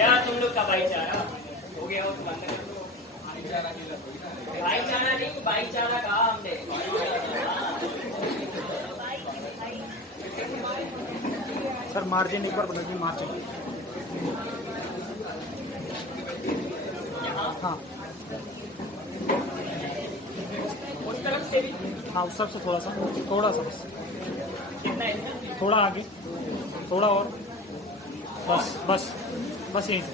क्या तुम लोग का भाईचारा हो गया हो? तुम अंदर भाईचारा नहीं, भाईचारा कहा हमने। सर मार्जिन एक बार बता दीजिए, मार्जिन। हाँ उस तरफ से भी हाँ, उस सबसे थोड़ा सा बस, कितना है? थोड़ा आगे, थोड़ा और, बस बस बस यहीं से।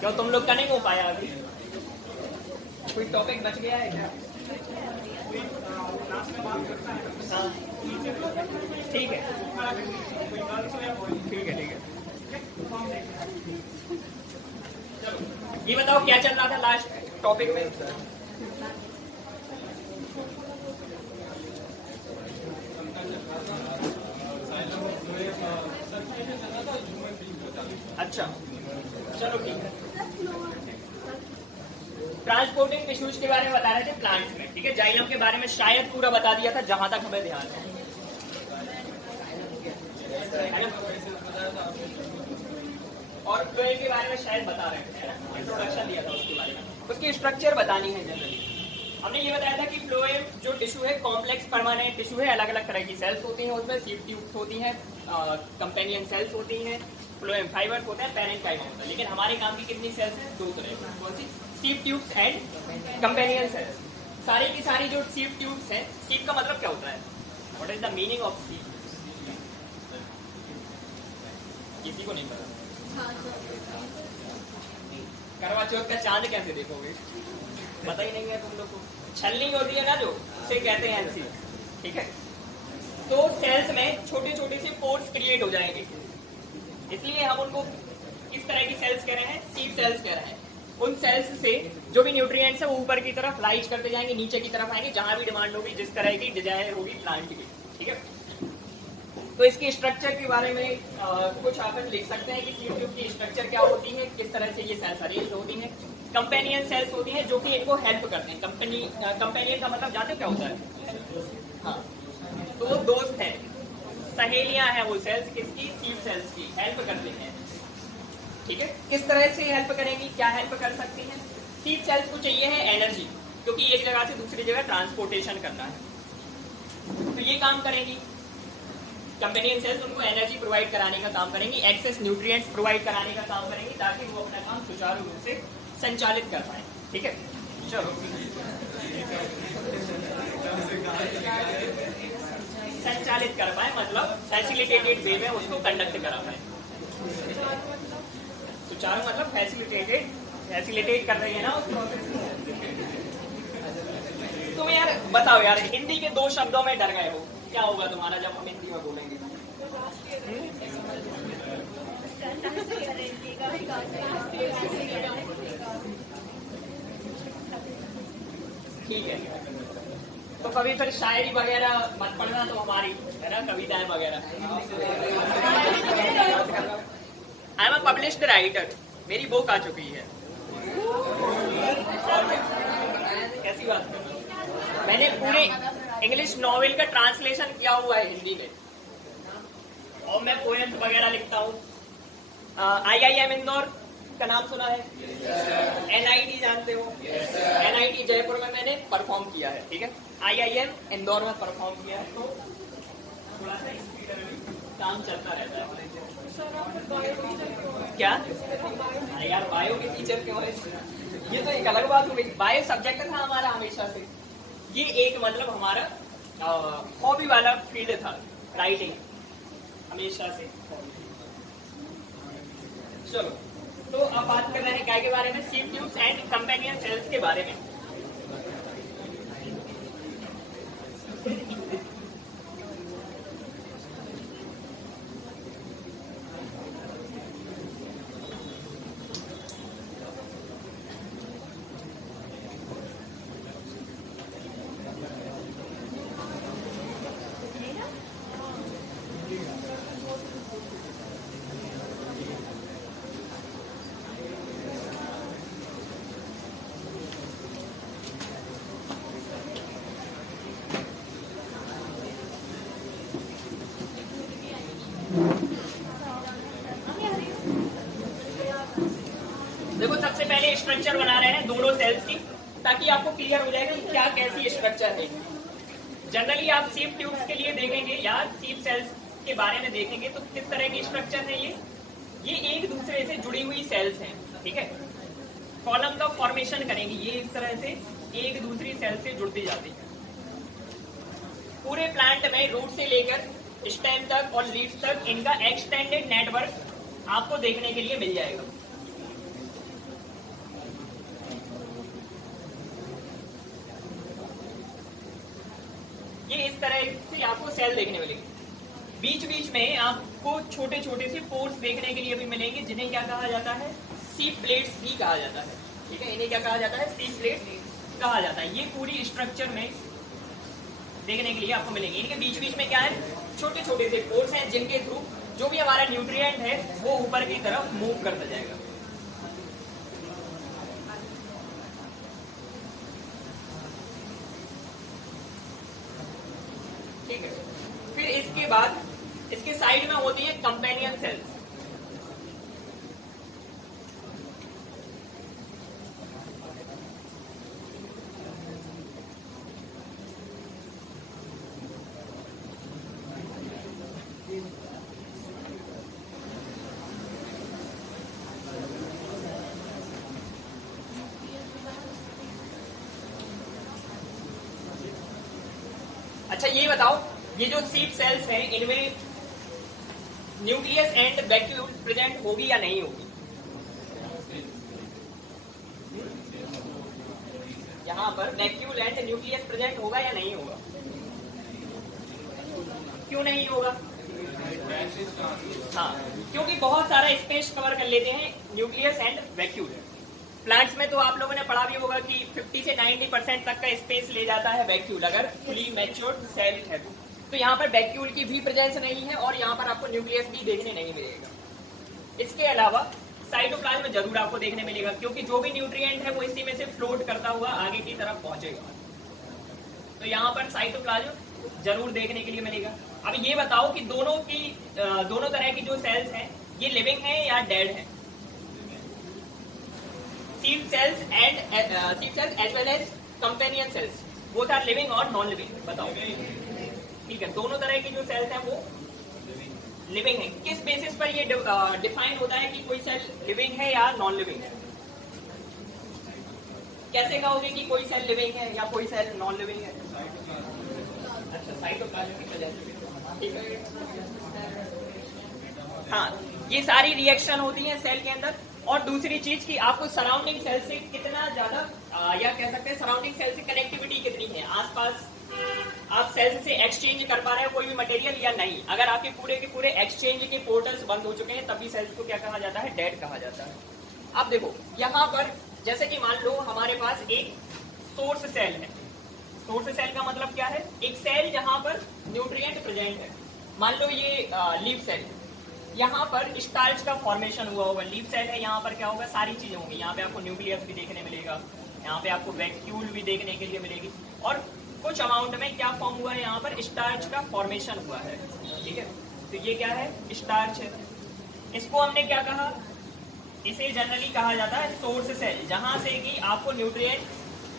क्यों तुम लोग का नहीं हो पाया अभी? कोई टॉपिक बच गया है क्या? हाँ ठीक है ठीक है ठीक है। चलो ये बताओ क्या चल रहा था लास्ट टॉपिक में? अच्छा चलो ठीक है। ट्रांसपोर्टिंग टिश्यूज के बारे में बता रहे थे प्लांट्स में, ठीक है। जाइलम के बारे में शायद पूरा बता दिया था जहां तक हमें ध्यान है ना? और फ्लोएम के बारे में शायद बता रहे थे, है ना? इंट्रोडक्शन दिया था उसके बारे में, उसकी स्ट्रक्चर बतानी है जनरली। हमने ये बताया था कि फ्लोएम जो टिश्यू है कॉम्प्लेक्स परमानेंट टिश्यू है, अलग अलग तरह की सेल्स होती हैं उसमें, सीव ट्यूब्स होती हैं, कंपेनियन सेल्स होती हैं, फ्लोएम फाइबर्स होते हैं, पैरेन्काइमा होता है। लेकिन हमारे काम की कितनी सेल्स हैं? दो तरह की। कौन सी? Sieve tubes and companion cells. सारी की सारी जो सीव ट्यूब्स हैं, सीव का मतलब क्या होता है? What is the meaning of sieve? किसी को नहीं पता? करवा चौथ का चांद कैसे देखोगे? पता ही नहीं है तुम लोग को। छलनी होती है ना जो, उसे कहते हैं एलसी, ठीक है। तो सेल्स में छोटे छोटे से पोर्स क्रिएट हो जाएंगे, इसलिए हम उनको किस तरह की सेल्स कह रहे हैं? सीव सेल्स कह रहे हैं। उन सेल्स से जो भी न्यूट्रिएंट्स है वो ऊपर की तरफ लाइज करते जाएंगे, नीचे की तरफ आएंगे, जहां भी डिमांड होगी, जिस तरह की डिजायर होगी प्लांट की, ठीक है। तो इसकी स्ट्रक्चर के बारे में कुछ आप लिख सकते हैं कि सीव ट्यूब की स्ट्रक्चर क्या होती है, किस तरह से ये सेल्स अरेंज होती हैं। कंपेनियन सेल्स होती हैं जो कि इनको हेल्प करते हैं। कंपेनियन का मतलब जानते हो क्या होता है? हाँ, तो वो दोस्त हैं, सहेलियां हैं वो सेल्स, किसकी? सीव सेल्स की, हेल्प करते हैं, ठीक है। किस तरह से हेल्प करेंगी, क्या हेल्प कर सकती हैं? सीव सेल्स को चाहिए है एनर्जी, क्योंकि एक जगह से दूसरी जगह ट्रांसपोर्टेशन करना है, तो ये काम करेंगी। कंपेनियन सेल्स उनको एनर्जी प्रोवाइड कराने का काम करेंगी, एक्सेस न्यूट्रिएंट्स प्रोवाइड कराने का काम करेंगी, ताकि वो अपना काम सुचारू रूप से संचालित कर पाए, ठीक है। चलो संचालित कर पाए मतलब फैसिलिटेटेड वे में उसको कंडक्ट करा पाए। सुचारू मतलब फैसिलिटेट कर रही है ना उस प्रोसेस को। तुम यार बताओ यार, हिंदी के दो शब्दों में डर गए हो, क्या होगा तुम्हारा जब हम हिंदी में बोलेंगे? ठीक है, तो कभी फिर शायरी वगैरह मत पढ़ना तो हमारी, है ना, कविताएं वगैरह। I am a published writer, मेरी बुक आ चुकी है। कैसी बात? मैंने पूरे इंग्लिश नॉवेल का ट्रांसलेशन किया हुआ है हिंदी में, और मैं पोएम्स वगैरह लिखता हूँ। IIM इंदौर का नाम सुना है? NIT जानते हो? NIT जयपुर में मैंने परफॉर्म किया है, ठीक है। IIM इंदौर में परफॉर्म किया है, तो थोड़ा सा काम चलता रहता है। क्या यार, बायो के टीचर क्यों है? ये तो एक अलग बात हो गई। बायो सब्जेक्ट था हमारा हमेशा से, ये एक मतलब हमारा हॉबी वाला फील्ड था, राइटिंग हमेशा से। चलो, तो अब बात कर रहे हैं क्या के बारे में? सीव ट्यूब्स एंड कंपेनियन सेल्स के बारे में। देखो सबसे पहले स्ट्रक्चर बना रहे हैं दोनों सेल्स की, ताकि आपको क्लियर हो जाएगा कि क्या कैसी स्ट्रक्चर है। जनरली आप सीप ट्यूब्स के लिए देखेंगे या सीप सेल्स के बारे में देखेंगे तो किस तरह की स्ट्रक्चर है ये एक दूसरे से जुड़ी हुई सेल्स हैं, ठीक है। कॉलम का फॉर्मेशन करेंगे, ये इस तरह से एक दूसरी सेल से जुड़ती जाती है। पूरे प्लांट में रूट से लेकर स्टेम तक और लीफ तक इनका एक्सटेंडेड नेटवर्क आपको देखने के लिए मिल जाएगा। ये इस तरह से आपको सेल देखने मिलेगी। बीच बीच में आपको छोटे छोटे से पोर्स देखने के लिए भी मिलेंगे, जिन्हें क्या कहा जाता है, सीप प्लेट्स भी कहा जाता है, ठीक है। इन्हें क्या कहा जाता है, सीप प्लेट्स कहा जाता है। ये पूरी स्ट्रक्चर में देखने के लिए आपको मिलेंगे। इनके बीच बीच में क्या है, छोटे छोटे से पोर्स हैं, जिनके थ्रू जो भी हमारा न्यूट्रिएंट है वो ऊपर की तरफ मूव करता जाएगा। ठीक है। फिर इसके बाद इसके साइड में होती है कंपेनियन सेल्स। अच्छा ये बताओ, ये जो सीप सेल्स हैं इनमें न्यूक्लियस एंड वैक्यूल प्रेजेंट होगी या नहीं होगी? यहाँ पर वैक्यूल एंड न्यूक्लियस प्रेजेंट होगा या नहीं होगा? क्यों नहीं होगा? हाँ, क्योंकि बहुत सारा स्पेस कवर कर लेते हैं न्यूक्लियस एंड वैक्यूल। प्लांट्स में तो आप लोगों ने पढ़ा भी होगा कि 50 से 90% तक का स्पेस ले जाता है वैक्यूल, अगर फुली मैच्योर्ड सेल है तो यहाँ पर वैक्यूल की भी प्रेजेंस नहीं है और यहाँ पर आपको न्यूक्लियस भी देखने नहीं मिलेगा। इसके अलावा साइटोप्लाज्म जरूर आपको देखने मिलेगा, क्योंकि जो भी न्यूट्रिएंट है वो इसी में से फ्लोट करता हुआ आगे की तरफ पहुंचेगा। तो यहाँ पर साइटोप्लाज्म जरूर देखने के लिए मिलेगा। अब ये बताओ कि दोनों तरह की जो सेल्स हैं ये लिविंग है या डेड है? Sieve cells as well as companion cells both are living और नॉन लिविंग। बताओ। ठीक है, दोनों तरह की जो सेल्स हैं वो लिविंग है। किस बेसिस पर ये डिफाइन होता है कि कोई सेल लिविंग है या नॉन लिविंग है? कैसे कहोगे कि कोई सेल लिविंग है या कोई सेल नॉन लिविंग है? अच्छा, साइटोप्लाज्म की वजह से। ठीक है, हाँ, ये सारी रिएक्शन होती है सेल के अंदर। और दूसरी चीज कि आपको सराउंडिंग सेल से कितना ज्यादा या कह सकते हैं सराउंडिंग सेल से कनेक्टिविटी कितनी है, आसपास आप सेल्स से एक्सचेंज कर पा रहे हैं कोई भी मटेरियल या नहीं। अगर आपके पूरे के पूरे एक्सचेंज के पोर्टल्स बंद हो चुके हैं तभी सेल्स को क्या कहा जाता है, डेड कहा जाता है। अब देखो यहाँ पर जैसे कि मान लो हमारे पास एक सोर्स सेल है। सोर्स सेल का मतलब क्या है, एक सेल जहां पर न्यूट्रिएंट प्रेजेंट है। मान लो ये लीफ सेल, यहाँ पर स्टार्च का फॉर्मेशन हुआ होगा। लीफ सेल है, यहाँ पर क्या होगा, सारी चीजें होंगी। यहाँ पे आपको न्यूक्लियस भी देखने मिलेगा, यहाँ पे आपको वैक्यूल भी देखने के लिए मिलेगी, और कुछ अमाउंट में क्या फॉर्म हुआ है, यहाँ पर स्टार्च का फॉर्मेशन हुआ है। ठीक है, तो ये क्या है, स्टार्च है। इसको हमने क्या कहा, इसे जनरली कहा जाता है सोर्स सेल। जहां से कि आपको न्यूट्रिएंट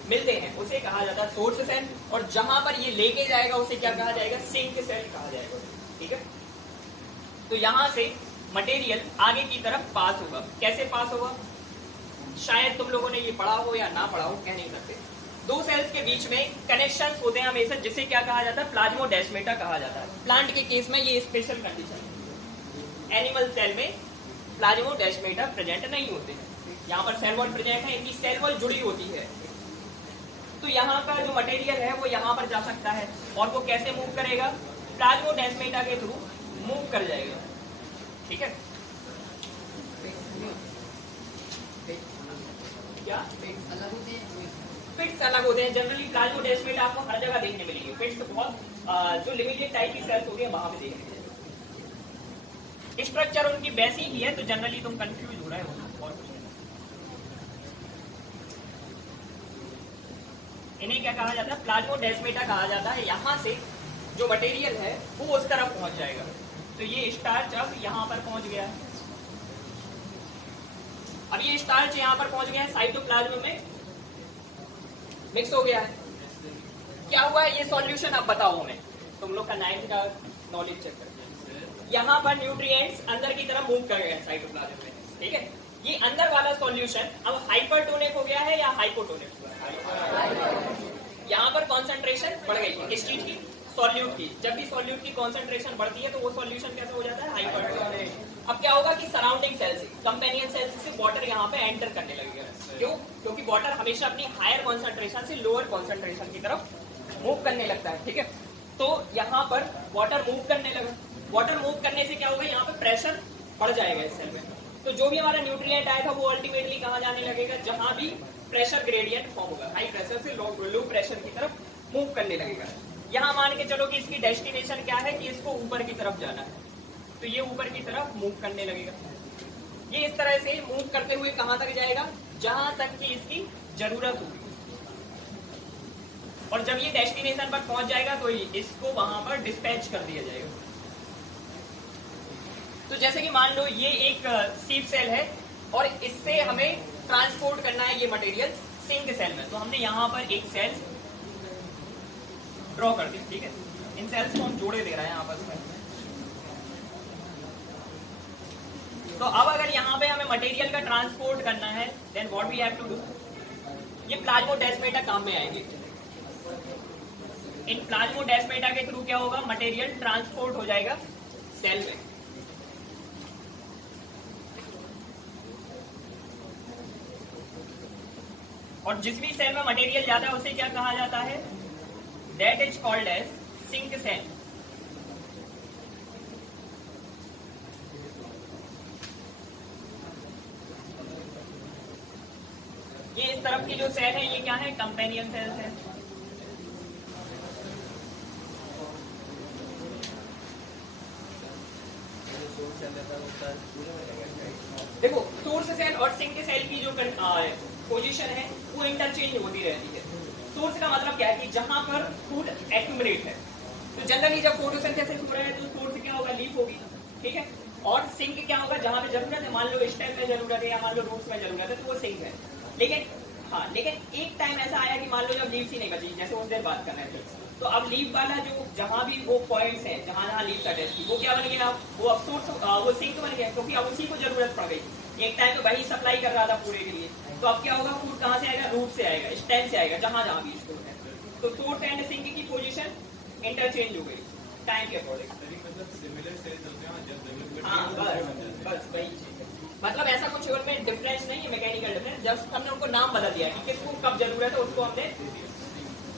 मिलते हैं उसे कहा जाता है सोर्स सेल, और जहां पर ये लेके जाएगा उसे क्या कहा जाएगा, सिंक सेल कहा जाएगा। ठीक है, तो यहां से मटेरियल आगे की तरफ पास होगा। कैसे पास होगा, शायद तुम लोगों ने ये पढ़ा हो या ना पढ़ा हो, कह नहीं सकते। दो सेल्स के बीच में कनेक्शन होते हैं हमेशा, जिसे क्या कहा जाता है, प्लाज्मोडेस्माटा कहा जाता है। प्लांट के केस में ये स्पेशल कंडीशन है। एनिमल सेल में प्लाज्मोडेस्माटा प्रेजेंट नहीं होते हैं। यहाँ पर सेल वॉल प्रेजेंट है, इनकी सेल वॉल जुड़ी होती है। तो यहाँ का जो मटेरियल है वो यहाँ पर जा सकता है, और वो कैसे मूव करेगा, प्लाज्मोडेस्माटा के थ्रू मूव कर जाएगा। ठीक है, क्या पिट्स अलग होते हैं। जनरली प्लाज्मोडेस्माटा आपको हर जगह देखने मिलेंगे। पिट्स बहुत जो लिमिटेड टाइप की सेल्स होती है वहां पे देखने मिलेंगे। स्ट्रक्चर उनकी वैसी ही है, तो जनरली तुम कंफ्यूज हो रहे हो और कुछ नहीं। इन्हें क्या कहा जाता है, प्लाज्मोडेस्माटा कहा जाता है। यहाँ से जो मटेरियल है वो उस तरफ पहुंच जाएगा। तो ये स्टार्च अब यहाँ पर पहुंच गया है। अब ये स्टार्च यहाँ पर पहुंच गया है साइटोप्लाज्म में, मिक्स हो गया है। क्या हुआ है ये सॉल्यूशन अब बताओ हमें, तुम लोग का 9th का नॉलेज चेक करके। यहाँ पर न्यूट्रिएंट्स अंदर की तरफ मूव कर गए साइटोप्लाज्म में, ठीक है। ये अंदर वाला सॉल्यूशन अब हाइपरटोनिक हो गया है या हाइपोटोनिक हुआ है? यहाँ पर कॉन्सेंट्रेशन बढ़ गई है किस चीज की? सॉल्यूट की। जब भी सॉल्यूट की कॉन्सेंट्रेशन बढ़ती है तो वो सॉल्यूशन कैसा हो जाता है? हाइपरटोनिक। अब क्या होगा कि सराउंडिंग सेल्स, कंपेनियन सेल्स से वाटर यहाँ पे एंटर करने लगेगा। क्यों? क्योंकि वाटर हमेशा अपनी हायर कॉन्सेंट्रेशन से लोअर कॉन्सेंट्रेशन की तरफ मूव करने लगता है, ठीक है। तो यहाँ पर वाटर मूव करने लगा। वाटर मूव करने से क्या होगा? यहाँ पे प्रेशर बढ़ जाएगा इस सेल में। तो जो भी हमारा न्यूट्रिएंट आया था वो अल्टीमेटली कहाँ जाने लगेगा? जहां भी प्रेशर ग्रेडियंट फॉर्म होगा, हाई प्रेशर से लो प्रेशर की तरफ मूव करने लगेगा। यहाँ मान के चलो कि इसकी डेस्टिनेशन क्या है कि इसको ऊपर की तरफ जाना है, तो ये ऊपर की तरफ मूव करने लगेगा। ये इस तरह से मूव करते हुए कहां तक जाएगा? जहां तक कि इसकी जरूरत होगी। और जब ये डेस्टिनेशन पर पहुंच जाएगा तो इसको वहां पर डिस्पैच कर दिया जाएगा। तो जैसे कि मान लो ये एक सीप सेल है और इससे हमें ट्रांसपोर्ट करना है ये मटेरियल सिंक सेल में। तो हमने यहाँ पर एक सेल ड्रॉ कर दी, ठीक है। इन सेल्स को हम जोड़े दे रहे हैं आपस में। तो अब अगर यहाँ पे हमें मटेरियल का ट्रांसपोर्ट करना है then what we have to do? ये प्लाज्मोडेस्माटा काम में आएंगे। इन प्लाज्मोडेस्माटा के थ्रू क्या होगा? मटेरियल ट्रांसपोर्ट हो जाएगा सेल में। और जिस भी सेल में मटेरियल जाता है उसे क्या कहा जाता है? That is called as sink cell. ये इस तरफ की जो सेल है ये क्या है? कंपेनियन सेल्स है। देखो सोर्स सेल और सिंक सेल की जो पोजीशन है वो इंटरचेंज होती रहती है। सोर्स का मतलब क्या है कि जहां पर फूड एक्यूमुलेट है। तो जनरली जब फोटोसिंथेसिस हो रहा है तो सोर्स क्या होगा? लीफ होगी, ठीक है। और सिंक क्या होगा? जहां पे जरूरत है, मान लो स्टेम में जरूरत है या मान लो रूट्स में जरूरत है तो वो सिंक है। लेकिन एक टाइम ऐसा आया कि मान लो जब लीव्स ही नहीं बची, जैसे उस देर बात करना है, तो अब लीफ वाला जो जहां भी वो पॉइंट्स है जहां जहां लीव्स अटैच थी वो क्या बन गया? वो अब सोर्स वो सिंक बन गया, क्योंकि अब उसी को जरूरत पड़ गई। एक टाइम तो वही सप्लाई कर रहा था पूरे के लिए। तो अब क्या होगा? फूड कहां से आएगा? रूट से आएगा, स्टेम से आएगा, जहां जहां भी स्टोर है। तो सोर्स एंड सिंक की पोजीशन इंटरचेंज हो गई टाइम के अकॉर्डिंग। हाँ बस वही चीज। मतलब ऐसा कुछ और में डिफरेंस नहीं है, मैकेनिकल डिफरेंस। जब हमने उनको नाम बदल दिया कि किसको कब जरूरत है उसको हमने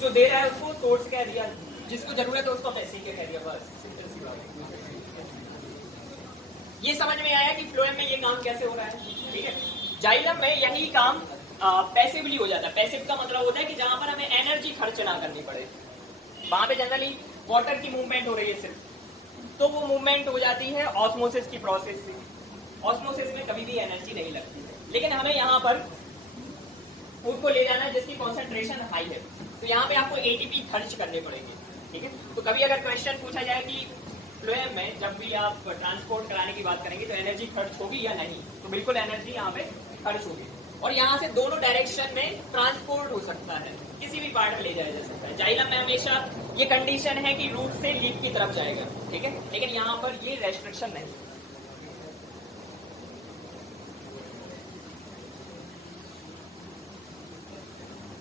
जो दे रहा है उसको सोर्स कह दिया, जिसको जरूरत है उसको हमने सिंक कह दिया, बस। ये समझ में आया कि फ्लोएम में ये काम कैसे हो रहा है, ठीक है। जाइलम में यही काम पैसिवली हो जाता है। पैसिव का मतलब होता है कि जहां पर हमें एनर्जी खर्च ना करनी पड़े। वहां पे जनरली वाटर की मूवमेंट हो रही है सिर्फ, तो वो मूवमेंट हो जाती है ऑस्मोसिस की प्रोसेस से। ऑस्मोसिस में कभी भी एनर्जी नहीं लगती है। लेकिन हमें यहाँ पर फूड को ले जाना है जिसकी कॉन्सेंट्रेशन हाई है, तो यहाँ पे आपको एटीपी खर्च करने पड़ेंगे, ठीक है। तो कभी अगर क्वेश्चन पूछा जाए कि फ्लोएम में जब भी आप ट्रांसपोर्ट कराने की बात करेंगे तो एनर्जी खर्च होगी या नहीं, तो बिल्कुल एनर्जी यहाँ पे खर्च होगी। और यहाँ से दोनों डायरेक्शन में ट्रांसपोर्ट हो सकता है, किसी भी पार्ट में ले जाया जा सकता है। जाइलम में हमेशा ये कंडीशन है कि रूट से लीफ की तरफ जाएगा, ठीक है। लेकिन यहाँ पर ये रेस्ट्रिक्शन नहीं।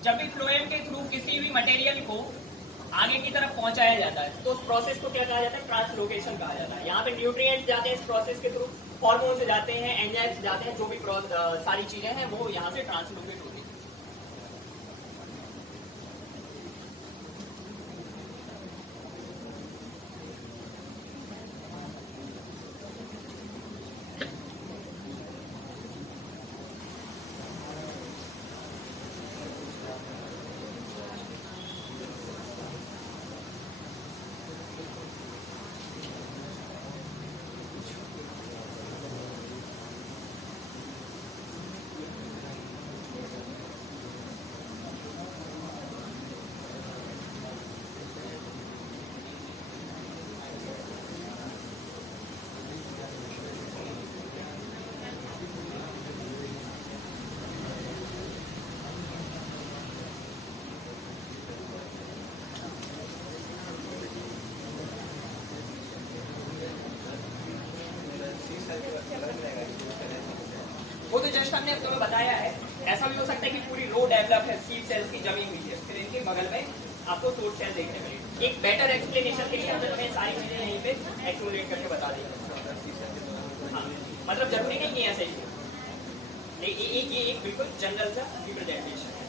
जब भी फ्लोएम के थ्रू किसी भी मटेरियल को आगे की तरफ पहुंचाया जाता है तो उस प्रोसेस को क्या कहा जाता है? ट्रांसलोकेशन कहा जाता है। यहाँ पे न्यूट्रिएंट्स जाते हैं इस प्रोसेस के थ्रू, हार्मोन्स जाते हैं, एंजाइम्स जाते हैं, जो भी सारी चीजें हैं वो यहाँ से ट्रांसलोकेट होती है। सेल्स की जमी हुई है, फिर इनके बगल में आपको शॉर्ट सेल देखने मिलेगी। एक बेटर एक्सप्लेनेशन के लिए हम लोग सारी चीजें यहीं पे एक्सप्लेन करके बता देंगे। हाँ, मतलब जरूरी नहीं कि ऐसे ही, ये एक बिल्कुल जनरल सा रिप्रेजेंटेशन है।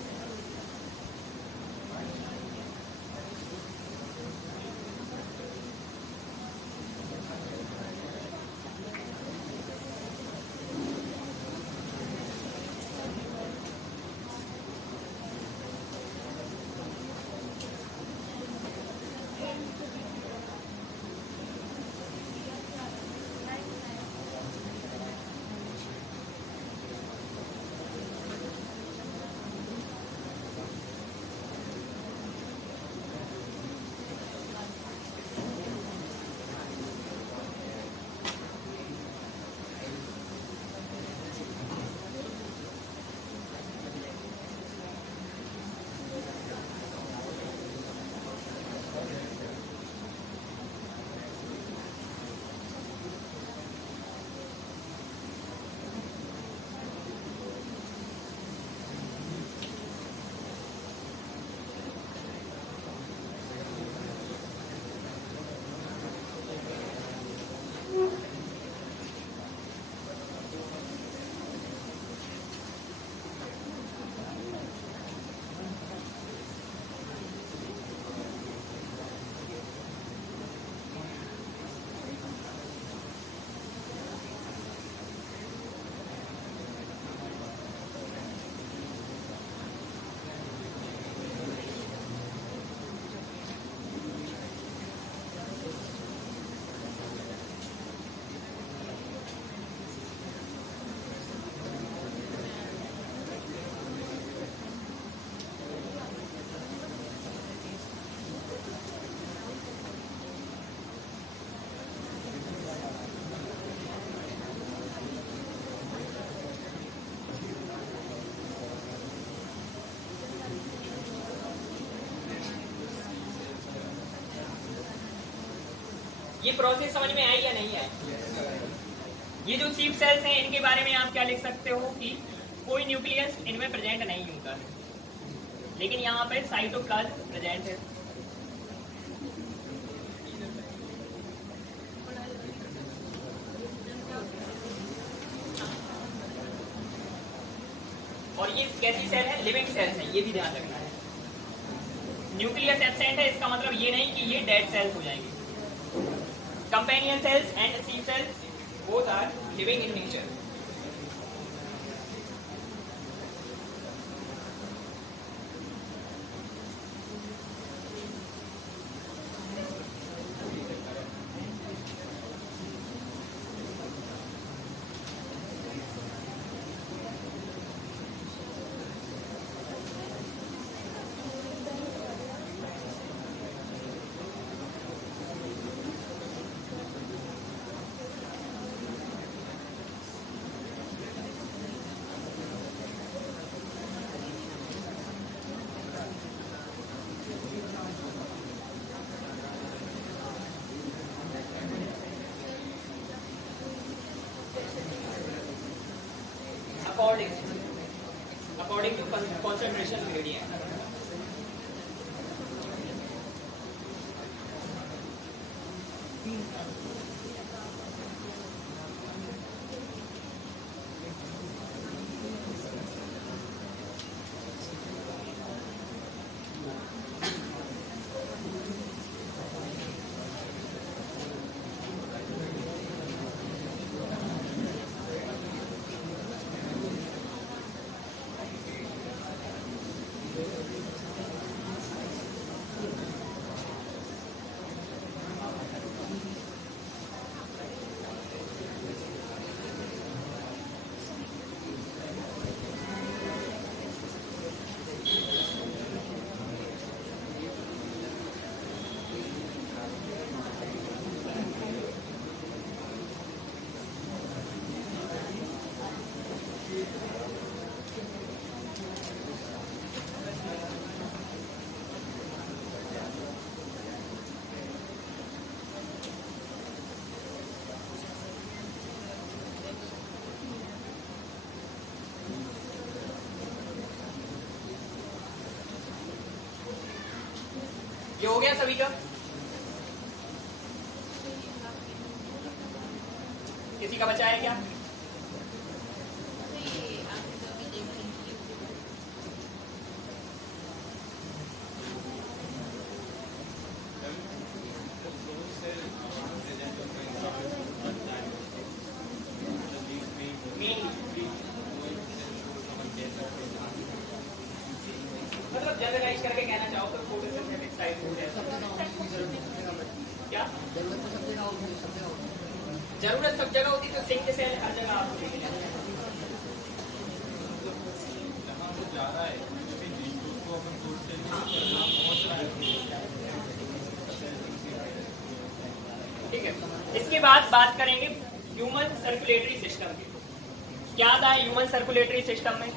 ये प्रोसेस समझ में आई या नहीं आई? ये जो चीफ सेल्स हैं इनके बारे में आप क्या लिख सकते हो कि कोई न्यूक्लियस इनमें प्रेजेंट नहीं होता है, लेकिन यहाँ पे साइटोप्लाज्म प्रेजेंट है। और ये कैसी सेल है? लिविंग सेल्स है, ये भी ध्यान रखना है। न्यूक्लियस एब्सेंट है इसका मतलब ये नहीं कि ये डेड सेल्स हो जाएंगे। Companion cells and seed cells both are living in nature. According to concentration gradient. ये हो गया सभी का? किसी का बचा है क्या? मतलब जनरलाइज करके कहना चाहो तो फोटोसिंथेटिक साइड हो जाए क्या? जरूरत सब जगह होती तो सिंक से हर जगह आपको ठीक है। इसके बाद बात करेंगे ह्यूमन सर्कुलेटरी सिस्टम की। क्या था ह्यूमन सर्कुलेटरी सिस्टम में?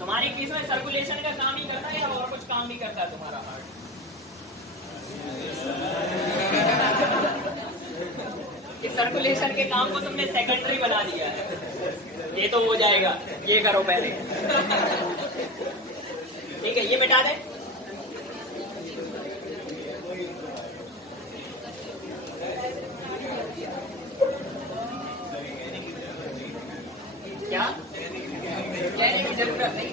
तुम्हारे केस में सर्कुलेशन का काम ही करता है या और कुछ काम भी करता है तुम्हारा हार्ट? इस सर्कुलेशन के काम को तुमने सेकेंडरी बना दिया है। ये तो हो जाएगा, ये करो पहले। ठीक है, ये मिटा दे। क्या कहने की जरूरत नहीं।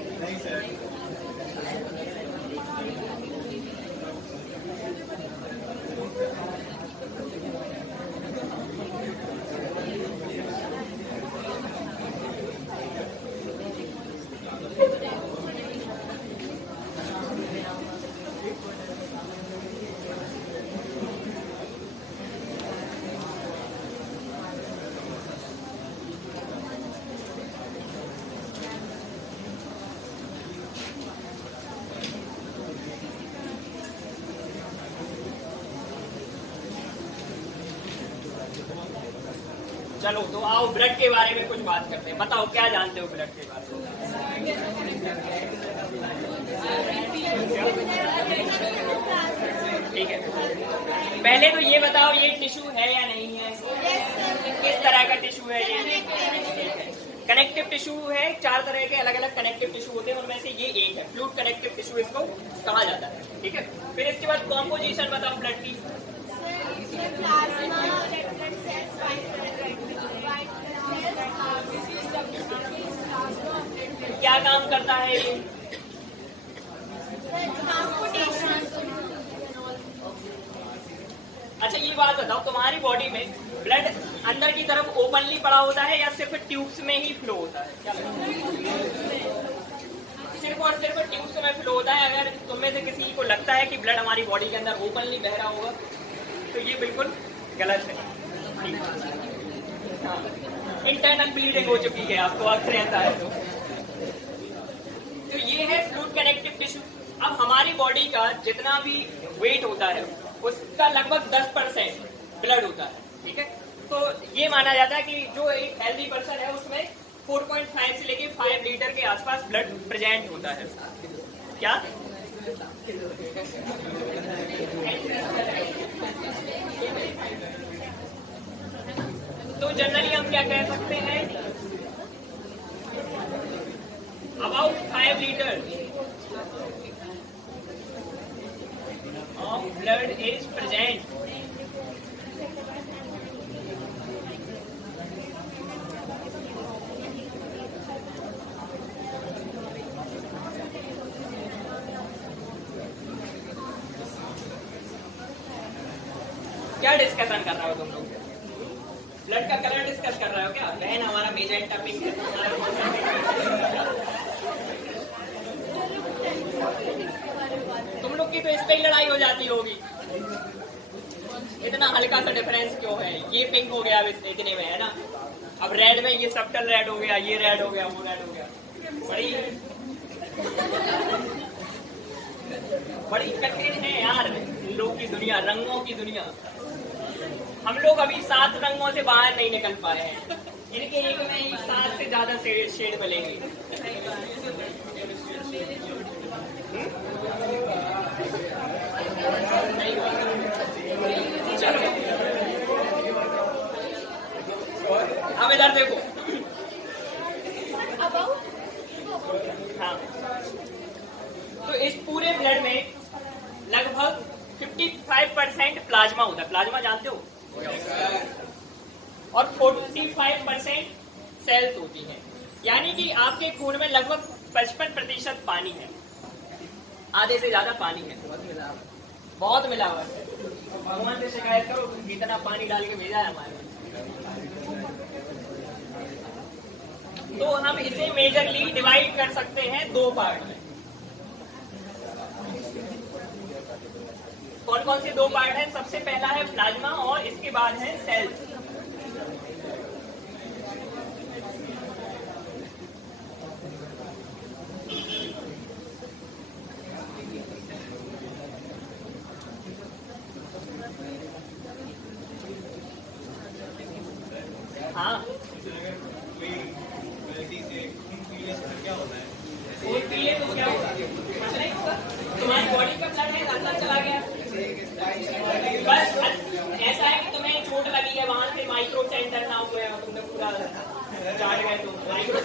चलो तो आओ ब्लड के बारे में कुछ बात करते हैं। बताओ क्या जानते हो ब्लड के बारे में? ठीक है, पहले तो ये बताओ ये टिश्यू है या नहीं है? किस तरह का टिश्यू है ये? कनेक्टिव टिश्यू है। 4 तरह के अलग अलग कनेक्टिव टिश्यू होते हैं, उनमें से ये एक है फ्लूइड कनेक्टिव टिश्यू, इसको कहा जाता है। ठीक है, फिर इसके बाद कॉम्पोजिशन बताओ ब्लड की। क्या काम करता है ये? अच्छा ये बात बताओ, तुम्हारी बॉडी में ब्लड अंदर की तरफ ओपनली पड़ा होता है या सिर्फ ट्यूब्स में ही फ्लो होता है? क्या सिर्फ और सिर्फ ट्यूब्स में फ्लो होता है? अगर तुम में से किसी को लगता है कि ब्लड हमारी बॉडी के अंदर ओपनली बह रहा होगा तो ये बिल्कुल गलत है। हाँ, इंटरनल ब्लीडिंग हो चुकी है, आपको अक्सर रहता है तो ये है फ्लूइड कनेक्टिव टिश्यू। अब हमारी बॉडी का जितना भी वेट होता है उसका लगभग 10% ब्लड होता है। ठीक है, तो ये माना जाता है कि जो एक हेल्दी पर्सन है उसमें 4.5 से लेके 5 लीटर के आसपास ब्लड प्रेजेंट होता है। क्या? तो जनरली हम क्या कह सकते हैं? About 5 litre of blood is present क्या डिस्कशन कर रहे हो तुम लोग? ब्लड का कलर डिस्कस कर रहे हो क्या? बहन हमारा मेजेंटा पिंक है, तुम लोग की तो इस पे ही लड़ाई हो जाती होगी। इतना हल्का सा डिफरेंस क्यों है? ये पिंक हो गया अब इतने में, है ना? अब रेड में ये सबटल रेड हो गया, ये रेड हो गया, वो रेड हो गया। बड़ी कठिन है यार लोग की दुनिया, रंगों की दुनिया। हम लोग अभी 7 रंगों से बाहर नहीं निकल पाए हैं, इनके एक में ही 7 से ज्यादा शेड मिलेंगे। इस पूरे ब्लड में लगभग 55% प्लाज्मा होता है। प्लाज्मा जानते हो? और 45% सेल्स होती हैं। यानी कि आपके खून में लगभग 55% पानी है, आधे से ज्यादा पानी है, बहुत मिलावट है। भगवान से शिकायत करो कितना पानी डाल के भेजा है हमारे। तो हम इसे मेजरली डिवाइड कर सकते हैं दो पार्ट में। कौन कौन से दो पार्ट है? सबसे पहला है प्लाज्मा और इसके बाद है सेल्स। हाँ, खून पीले तो क्या होगा? कुछ नहीं होगा, तुम्हारी बॉडी का ब्लड है अंदर चला गया। बस ऐसा है कि तुम्हें चोट लगी है, वहां से माइक्रो सेंटर ना हो गया, तुमने पूरा चाट गए, तो माइक्रो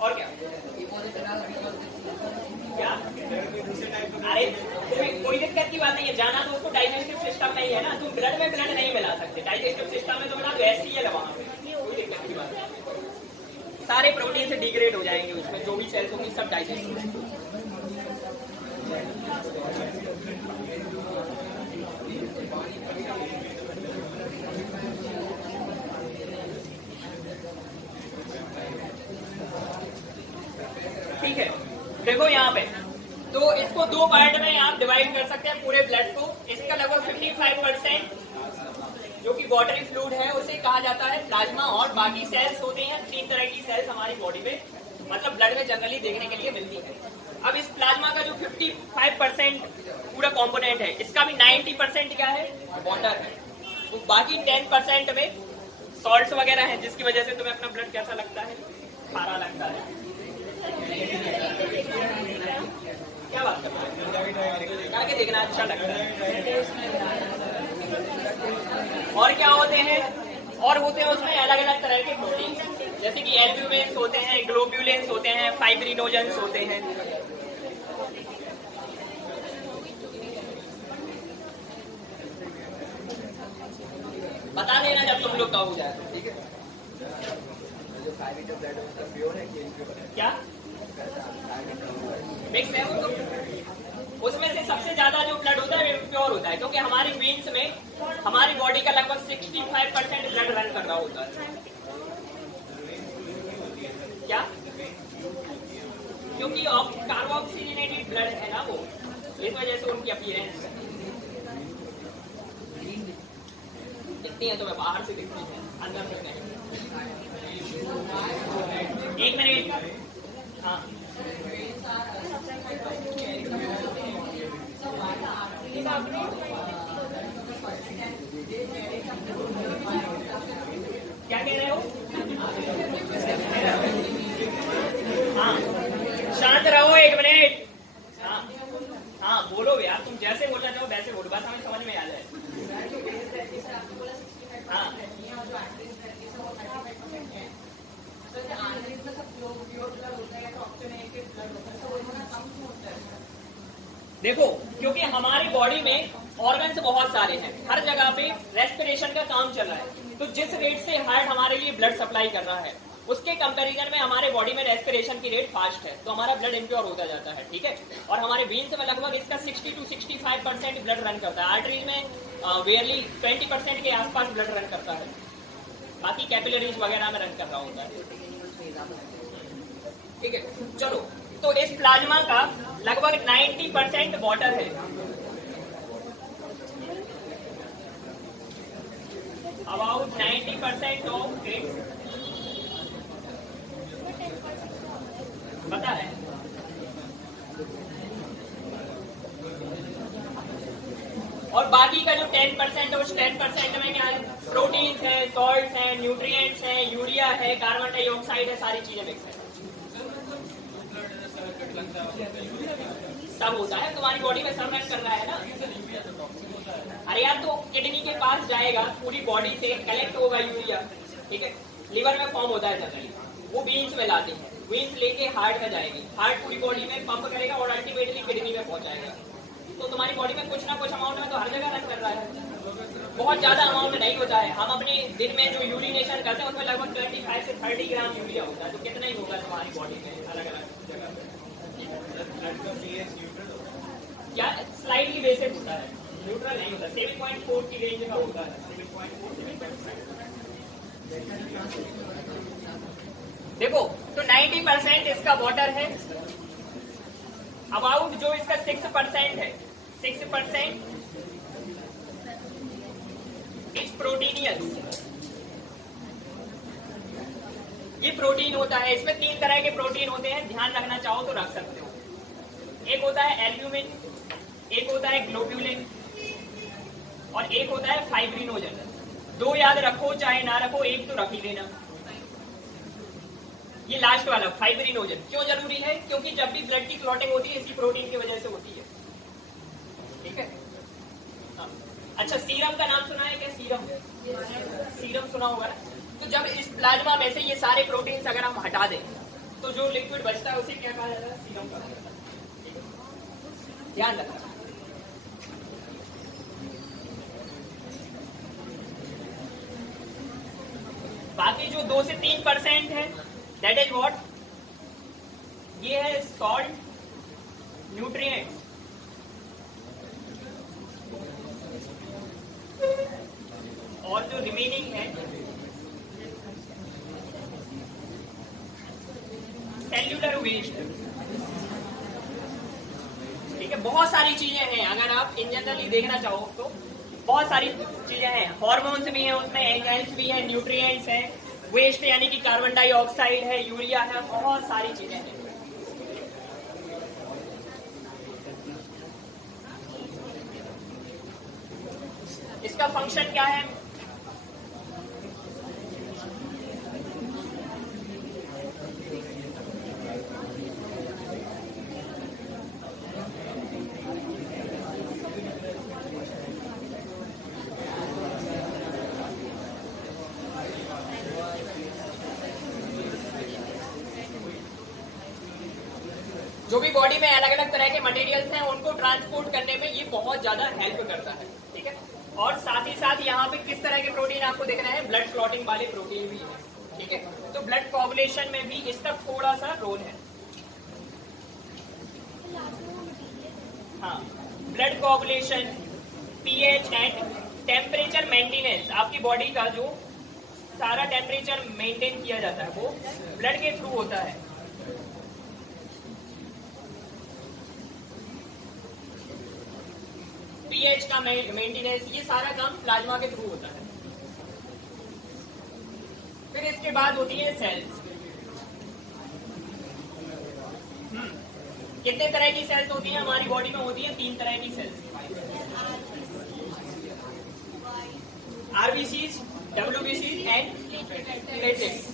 और क्या क्या? अरे कोई दिक्कत की बात नहीं है, जाना तो उसको डाइजेस्टिव सिस्टम में ही है ना। तुम ब्लड में ब्लड नहीं मिला सकते, डाइजेस्टिव सिस्टम में तो बना दो, ऐसे ही है वहां पे, कोई दिक्कत की बात नहीं। सारे प्रोटीन से डिग्रेड हो जाएंगे, उसमें जो भी सेल्स होंगी सब डाइजेस्ट हो जाएंगे। ठीक है, देखो यहाँ पे तो इसको दो पार्ट में आप डिवाइड कर सकते हैं पूरे ब्लड को। इसका लगभग 55% जो कि वाटरी फ्लूइड है उसे कहा जाता है प्लाज्मा, और बाकी सेल्स होते हैं 3 तरह की सेल्स हमारी बॉडी में, मतलब ब्लड में जनरली देखने के लिए मिलती है। अब इस प्लाज्मा का जो 55% पूरा कंपोनेंट है, इसका भी 90% क्या है? वाटर है। तो बाकी 10% में सॉल्ट्स वगैरह हैं, जिसकी वजह से तुम्हें अपना ब्लड कैसा लगता है? खारा लगता है। क्या बात कर रहे हैं? देखना अच्छा लगता है। और क्या होते हैं? और होते हैं उसमें अलग अलग तरह के प्रोटीन, जैसे कि एल्ब्यूमिन्स होते हैं, ग्लोब्यूलिन्स होते हैं, फाइब्रिनोजेंस होते हैं। बता देना जब तुम लोग का हो जाए, ठीक है? क्या मिक्स है वो? तो उसमें से सबसे ज्यादा जो ब्लड होता है वो प्योर होता है, क्योंकि हमारी वेन्स में हमारी बॉडी का लगभग 65% ब्लड रन कर रहा होता है। क्या? क्योंकि कार्बोक्सिलेटेड ब्लड है ना वो, इस वजह से उनकी अपीयरेंस दिखती है, तो मैं बाहर से दिखती है, अंदर से नहीं। एक मिनट, हाँ क्या कह रहे हो? हाँ शांत रहो, एक मिनट। हाँ हाँ बोलो यार, तुम जैसे बोलना चाहो वैसे बोलो, बस हमें समझ में आ जाए। हाँ देखो, क्योंकि हमारी बॉडी में ऑर्गन्स बहुत सारे हैं, हर जगह पे रेस्पिरेशन का काम चल रहा है, तो जिस रेट से हार्ट हमारे लिए ब्लड सप्लाई कर रहा है उसके कंपैरिजन में हमारे बॉडी में रेस्पिरेशन की रेट फास्ट है, तो हमारा ब्लड इम्प्योर होता जाता है। ठीक है, और हमारे वेन्स में लगभग इसका 60 to 65% ब्लड रन करता है। आर्टरीज में वेयरली 20% के आसपास ब्लड रन करता है, बाकी कैपिलरीज वगैरह में रन कर रहा होता है। ठीक है, चलो, तो इस प्लाज्मा का लगभग 90% वाटर है, अबाउट 90% ऑफ इट पता है। और बाकी का जो 10% है उस 10% में क्या है? प्रोटीन्स है, सॉल्ट्स है, न्यूट्रिएंट्स है, यूरिया है, कार्बन डाइऑक्साइड है, सारी चीजें मिक्स है। सब होता है तुम्हारी बॉडी में, सब रन कर रहा है ना। अरे यार, तो किडनी के पास जाएगा, पूरी बॉडी से कलेक्ट होगा यूरिया, ठीक है, लिवर में फॉर्म होता है जनरली, वो बीन्स में लाते हैं, वेन्स लेके हार्ट में जाएगी, हार्ट पूरी बॉडी में पंप करेगा और अल्टीमेटली किडनी में पहुंचाएगा। तो तुम्हारी बॉडी में कुछ ना कुछ अमाउंट में तो हर जगह रन कर रहा है, बहुत ज्यादा अमाउंट नहीं होता है। हम अपने दिन में जो यूरिनेशन करते हैं उसमें लगभग 25 से 30 ग्राम यूरिया होता है, तो कितना ही होगा तुम्हारी बॉडी में अलग अलग जगह पे। क्या स्लाइडली बेसिक होता है, न्यूट्रल नहीं होता, 7.4 की रेंज का होता है, 7.4 7.5। देखो तो 90% इसका वाटर है, अबाउट जो इसका 6% है, 6% इट्स प्रोटीनियस। ये प्रोटीन होता है, इसमें 3 तरह के प्रोटीन होते हैं, ध्यान रखना चाहो तो रख सकते हो। एक होता है एल्ब्यूमिन, एक होता है ग्लोब्यूलिन और एक होता है फाइब्रिनोजन। 2 याद रखो चाहे ना रखो, एक तो रख ही लेना। ये लास्ट वाला फाइब्रिनोजन क्यों जरूरी है? क्योंकि जब भी ब्लड की क्लॉटिंग होती है इसी प्रोटीन की वजह से होती है, ठीक है। अच्छा, सीरम का नाम सुना है क्या? सीरम सुना होगा ना। तो जब इस प्लाज्मा में से ये सारे प्रोटीन्स अगर हम हटा दें तो जो लिक्विड बचता है उसे क्या कहा जाता है? सीरम कहा जाता है। ध्यान रखना। बाकी जो 2 से 3% है दैट इज व्हाट? ये है सॉल्ट, न्यूट्रिएंट्स, और जो रिमेनिंग है सेल्यूलर वेस्ट, ठीक है। बहुत सारी चीजें हैं, अगर आप इन जनरली देखना चाहो तो बहुत सारी चीजें हैं, हार्मोन्स भी हैं उसमें, एंजाइम्स भी हैं, न्यूट्रिएंट्स हैं, वेस्ट यानी कि कार्बन डाइऑक्साइड है, यूरिया है, बहुत सारी चीजें हैं। इसका फंक्शन क्या है? जो भी बॉडी में अलग अलग तरह के मटेरियल्स हैं उनको ट्रांसपोर्ट करने में ये बहुत ज्यादा हेल्प करता है, ठीक है। और साथ ही साथ यहाँ पे किस तरह के प्रोटीन आपको दिख रहे हैं? ब्लड क्लॉटिंग वाले प्रोटीन भी है, ठीक है। तो ब्लड कोगुलेशन में भी इसका थोड़ा सा रोल है। हाँ, blood coagulation, pH and temperature maintenance, आपकी बॉडी का जो सारा टेम्परेचर मेंटेन किया जाता है वो ब्लड के थ्रू होता है। पीएच का मेंटेनेंस, ये सारा काम प्लाज्मा के थ्रू होता है। फिर इसके बाद होती है सेल्स। कितने तरह की सेल्स होती हैं हमारी बॉडी में? होती है 3 तरह की सेल्स, आरबीसीज, डब्ल्यूबीसीज एंड प्लेटलेट्स।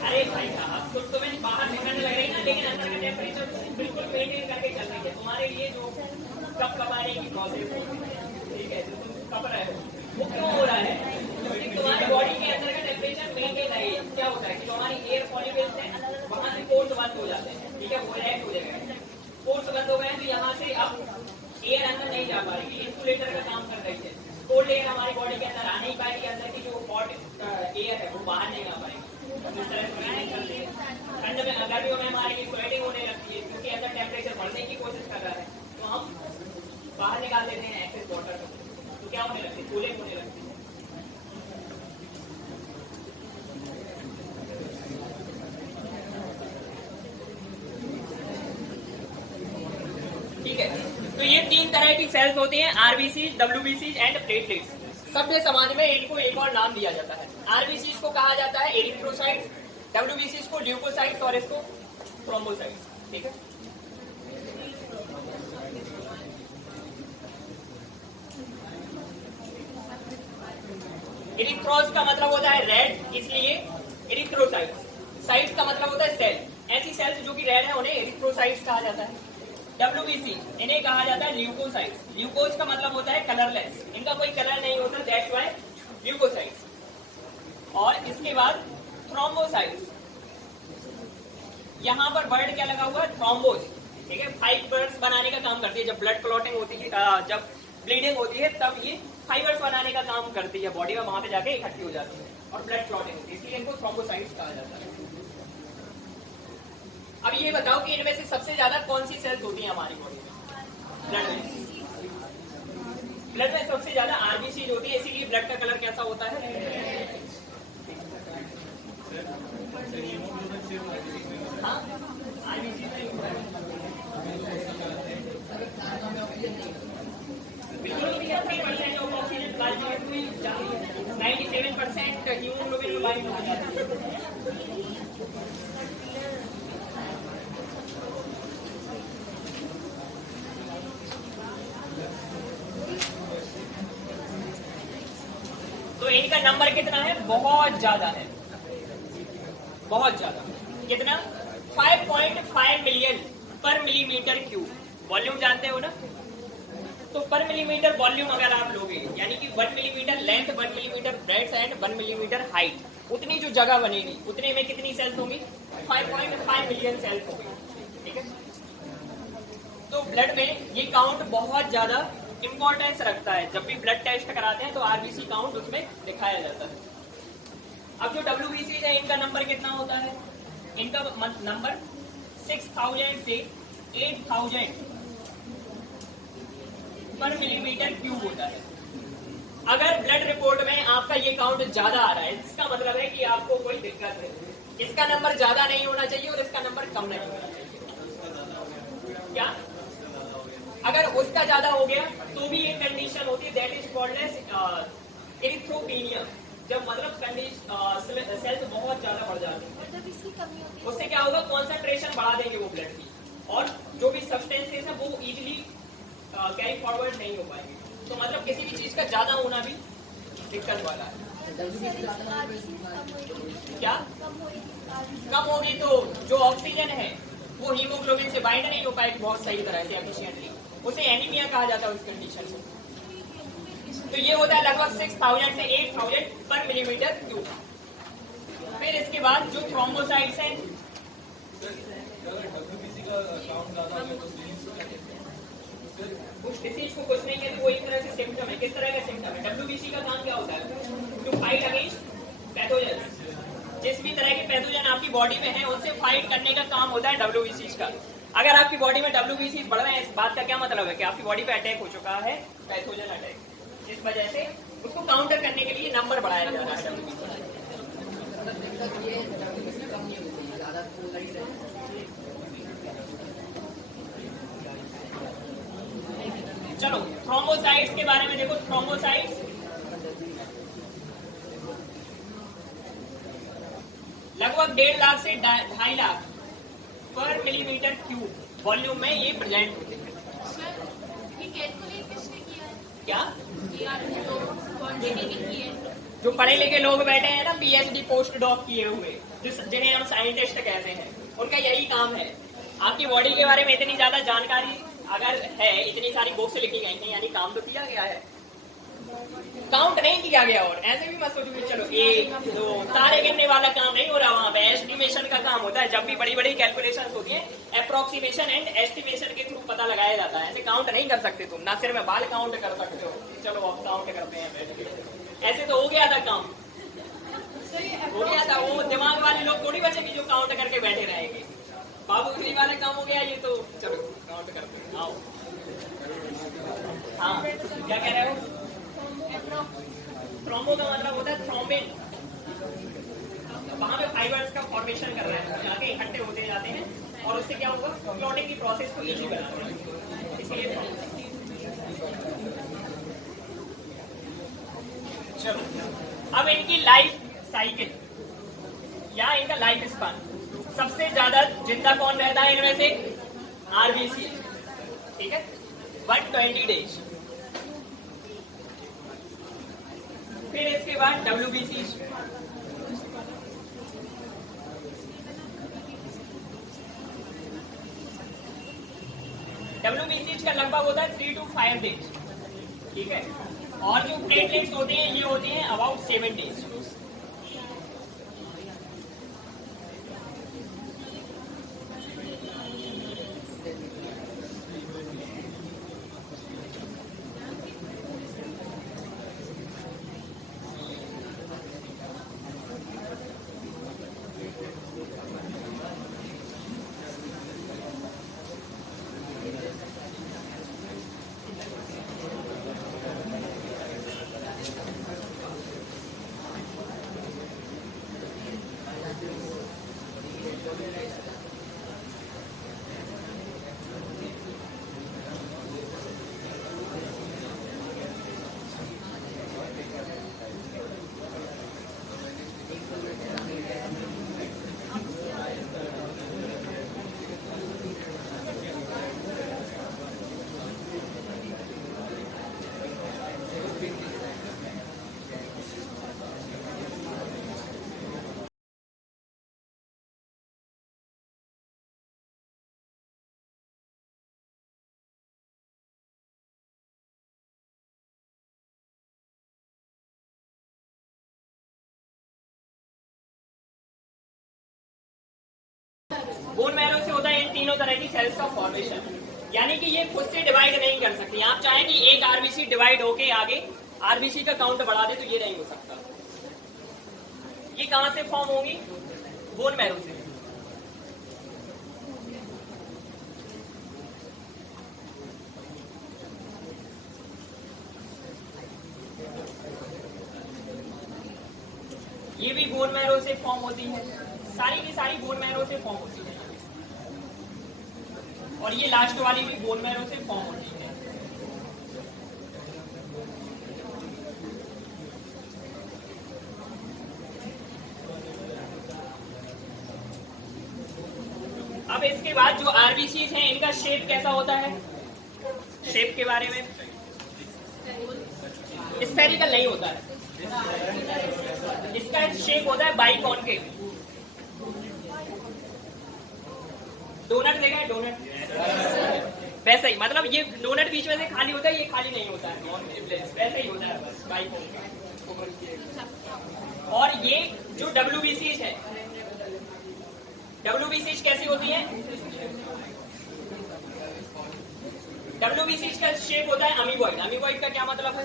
अरे भाई साहब, तो तुम्हें बाहर निकलने लग रही ना, लेकिन अंदर का टेम्परेचर बिल्कुल मेंटेन करके चल रही है। तुम्हारे लिए जो कप कमाने की प्रोसेस है, ठीक है, जो तुम कप रहे हो वो क्यों हो रहा है? क्योंकि तुम्हारी बॉडी के अंदर का टेम्परेचर मेंटेन है। क्या होता है कि जो हमारी एयर फॉलिकल्स है वहां से पोर्ट बंद हो जाते हैं, ठीक है, वो रिएक्ट हो जाएगा। पोर्ट बंद हो गए तो यहाँ से अब एयर अंदर नहीं जा पाएगी, इंसुलेटर का काम कर रही है। कोल्ड एयर हमारी बॉडी के अंदर आ नहीं पाएगी, अंदर की जो हॉट एयर है वो बाहर नहीं आ पाएगी। ठंड में, गर्मियों में हमारी स्वेटिंग होने लगती है क्योंकि अंदर टेम्परेचर बढ़ने की कोशिश कर रहा है, तो हम बाहर निकाल देते हैं एक्सेस वाटर को, तो क्या होने लगती है? कूलिंग होने लगती है। ठीक है, तो ये 3 तरह की सेल्स होती हैं, आरबीसी, डब्ल्यूबीसी एंड प्लेटलेट्स। सभ्य समाज में इनको एक और नाम दिया जाता है। आरबीसी को कहा जाता है एरिथ्रोसाइट्स, डब्ल्यूबीसी को ल्यूकोसाइट्स और इसको थ्रोम्बोसाइट्स, ठीक है। इरिथ्रोस का मतलब होता है रेड, इसलिए इरिथ्रोसाइट्स। साइट्स का मतलब होता है सेल। ऐसी सेल्स जो कि रेड है उन्हें इरिथ्रोसाइट्स कहा जाता है। WBC इन्हें कहा जाता है ल्यूकोसाइट्स। ल्यूकोस का मतलब होता है कलरलेस, इनका कोई कलर नहीं होता, दैट्स व्हाई ल्यूकोसाइट्स। और इसके बाद थ्रोम्बोसाइट्स, यहाँ पर वर्ड क्या लगा हुआ है, थ्रोम्बोस, ठीक है, फाइबर्स बनाने का काम करती है। जब ब्लड क्लॉटिंग होती है, जब ब्लीडिंग होती है, तब ये फाइबर्स बनाने का काम करती है बॉडी में, वहां पे जाके इकट्ठी हो जाती है और ब्लड क्लॉटिंग होती है, इसलिए इनको थ्रोम्बोसाइट्स कहा जाता है। अब ये बताओ कि इनमें से सबसे ज्यादा कौन सी सेल्स होती है हमारी बॉडी में? ब्लड में। ब्लड में सबसे ज्यादा आरबीसी होती है, इसीलिए ब्लड का कलर कैसा होता है? हाँ, आरबीसी बिल्कुल भी 3% ऑफ ऑक्सीजन प्लाज्मा में कोई 97% हीमोग्लोबिन में बाइंड हो जाता है। तो इनका नंबर कितना है? बहुत ज्यादा है, बहुत ज्यादा। कितना? 5.5 मिलियन पर मिलीमीटर क्यूब। वॉल्यूम जानते हो ना? तो पर मिलीमीटर वॉल्यूम अगर आप लोगे, यानी कि 1 millimetre length, 1 millimetre breadth and 1 millimetre height, उतनी जो जगह बनेगी उतने में कितनी सेल्स होंगी? 5.5 मिलियन सेल्स होंगी, ठीक है। तो ब्लड में ये काउंट बहुत ज्यादा इंपॉर्टेंस रखता है। जब भी ब्लड टेस्ट कराते हैं तो आरबीसी काउंट उसमें दिखाया जाता है। अब जो WBC है, इनका नंबर कितना होता है? इनका नंबर 6000 से 8000 पर मिलीमीटर क्यूब होता है। अगर ब्लड रिपोर्ट में आपका ये काउंट ज्यादा आ रहा है, इसका मतलब है कि आपको कोई दिक्कत है। इसका नंबर ज्यादा नहीं होना चाहिए और इसका नंबर कम नहीं होना चाहिए। क्या? अगर उसका ज्यादा हो गया तो भी एक कंडीशन होती है, दैट इज कॉल्ड एज एरिथ्रोपेनिया। जब मतलब सेल्स बहुत ज्यादा बढ़ जाते हैं, उससे क्या होगा? कॉन्सेंट्रेशन बढ़ा देंगे वो ब्लड की, और जो भी सब्सटेंसेस है वो इजिली कैरी फॉरवर्ड नहीं हो पाएंगे। तो मतलब किसी भी चीज का ज्यादा होना भी दिक्कत वाला है। क्या? कम होगी तो जो ऑक्सीजन है वो हीमोग्लोबिन से बाइंड नहीं हो पाएगी बहुत सही तरह से, एफिशिएंटली, उसे एनीमिया कहा जाता है उस कंडीशन में। तो ये होता है लगभग 6000 से 8000 पर मिलीमीटर क्यूब। फिर इसके बाद जो थ्रोम्बोसाइट्स हैं, उस डिसीज को कुछ नहीं है, तो वो एक तरह से सिम्टम है। किस तरह का सिम्टम है? WBC का काम क्या होता है? To fight against pathogen. जिस भी तरह के पैथोजन आपकी बॉडी में है उनसे फाइट करने का काम होता है WBC का। अगर आपकी बॉडी में WBC बढ़ रहे हैं, इस बात का क्या मतलब है कि आपकी बॉडी पे अटैक हो चुका है, पैथोजन अटैक। इस वजह से उसको काउंटर करने के लिए नंबर बढ़ाया जा रहा है WBC। चलो थ्रोम्बोसाइट्स के बारे में देखो। थ्रोम्बोसाइट्स लगभग 1.5 लाख से 2.5 लाख पर मिलीमीटर क्यूब वॉल्यूम में ये प्रेजेंट होते हैं। क्या? जो पढ़े लिखे लोग बैठे हैं ना, PhD पोस्ट डॉक किए हुए, जिन्हें हम साइंटिस्ट कहते हैं, उनका यही काम है। आपकी बॉडी के बारे में इतनी ज्यादा जानकारी अगर है, इतनी सारी बुक्स लिखी गई हैं, यानी काम तो किया गया है, काउंट नहीं किया गया। और ऐसे भी मत सोचो कि चलो 1 2 तारे गिनने वाला काम नहीं हो रहा, वहां पे एस्टिमेशन का काम होता है। जब भी बड़ी बड़ी कैलकुलेशन होती है, अप्रोक्सीमेशन एंड एस्टिमेशन के थ्रू पता लगाया जाता है। ऐसे काउंट नहीं कर सकते तुम, ना सिर में बाल काउंट कर सकते हो, चलो अब काउंट करते हैं बैठ के। ऐसे तो हो गया था काम, हो गया था। वो दिमाग वाले लोग थोड़ी बचे भी जो काउंट करके बैठे रहेंगे। बाबूगिरी वाला काम हो गया ये, तो चलो काउंट करते हैं। आओ, हाँ क्या कह रहे हो? थ्रोम्बो का मतलब होता है थ्रोम्बिन। वहां पे फाइबर्स का फॉर्मेशन कर रहा है, जाके इकट्ठे होते जाते हैं और उससे क्या होगा? क्लॉटिंग की प्रोसेस को इजी बनाते हैं, इसलिए। चलो अब इनकी लाइफ साइकिल या इनका लाइफ स्पान। सबसे ज्यादा जिंदा कौन रहता है इनमें से? आरबीसी, ठीक है, 120 डेज। फिर इसके बाद WBC। WBC का लगभग होता है 3 to 5 डेज, ठीक है। और जो प्लेटलेट्स होते हैं ये होते हैं अबाउट 7 डेज। बोन मैरो से होता है इन तीनों तरह की सेल्स का फॉर्मेशन, यानी कि ये खुद से डिवाइड नहीं कर सकती। आप चाहें कि एक आरबीसी डिवाइड होके आगे आरबीसी का काउंट बढ़ा दे तो ये नहीं हो सकता। ये कहां से फॉर्म होगी? बोन मैरो से। ये भी बोन मैरो से फॉर्म होती है, सारी की सारी बोन मैरो से फॉर्म होती है। और ये लास्ट वाली भी बोन मैरो से फॉर्म होती है। अब इसके बाद जो आरबीसीज हैं इनका शेप कैसा होता है? शेप के बारे में स्फेरिकल नहीं होता है, इसका शेप होता है बाइकॉनकेव। डोनट देखा है? डोनट वैसा ही, मतलब ये डोनट बीच में से खाली होता है, ये खाली नहीं होता है, वैसा ही होता है बस बाइकॉनकेव। और ये जो WBCs है, WBCs कैसी होती है? WBCs का शेप होता है अमीबॉइड। अमीबॉइड का क्या मतलब है?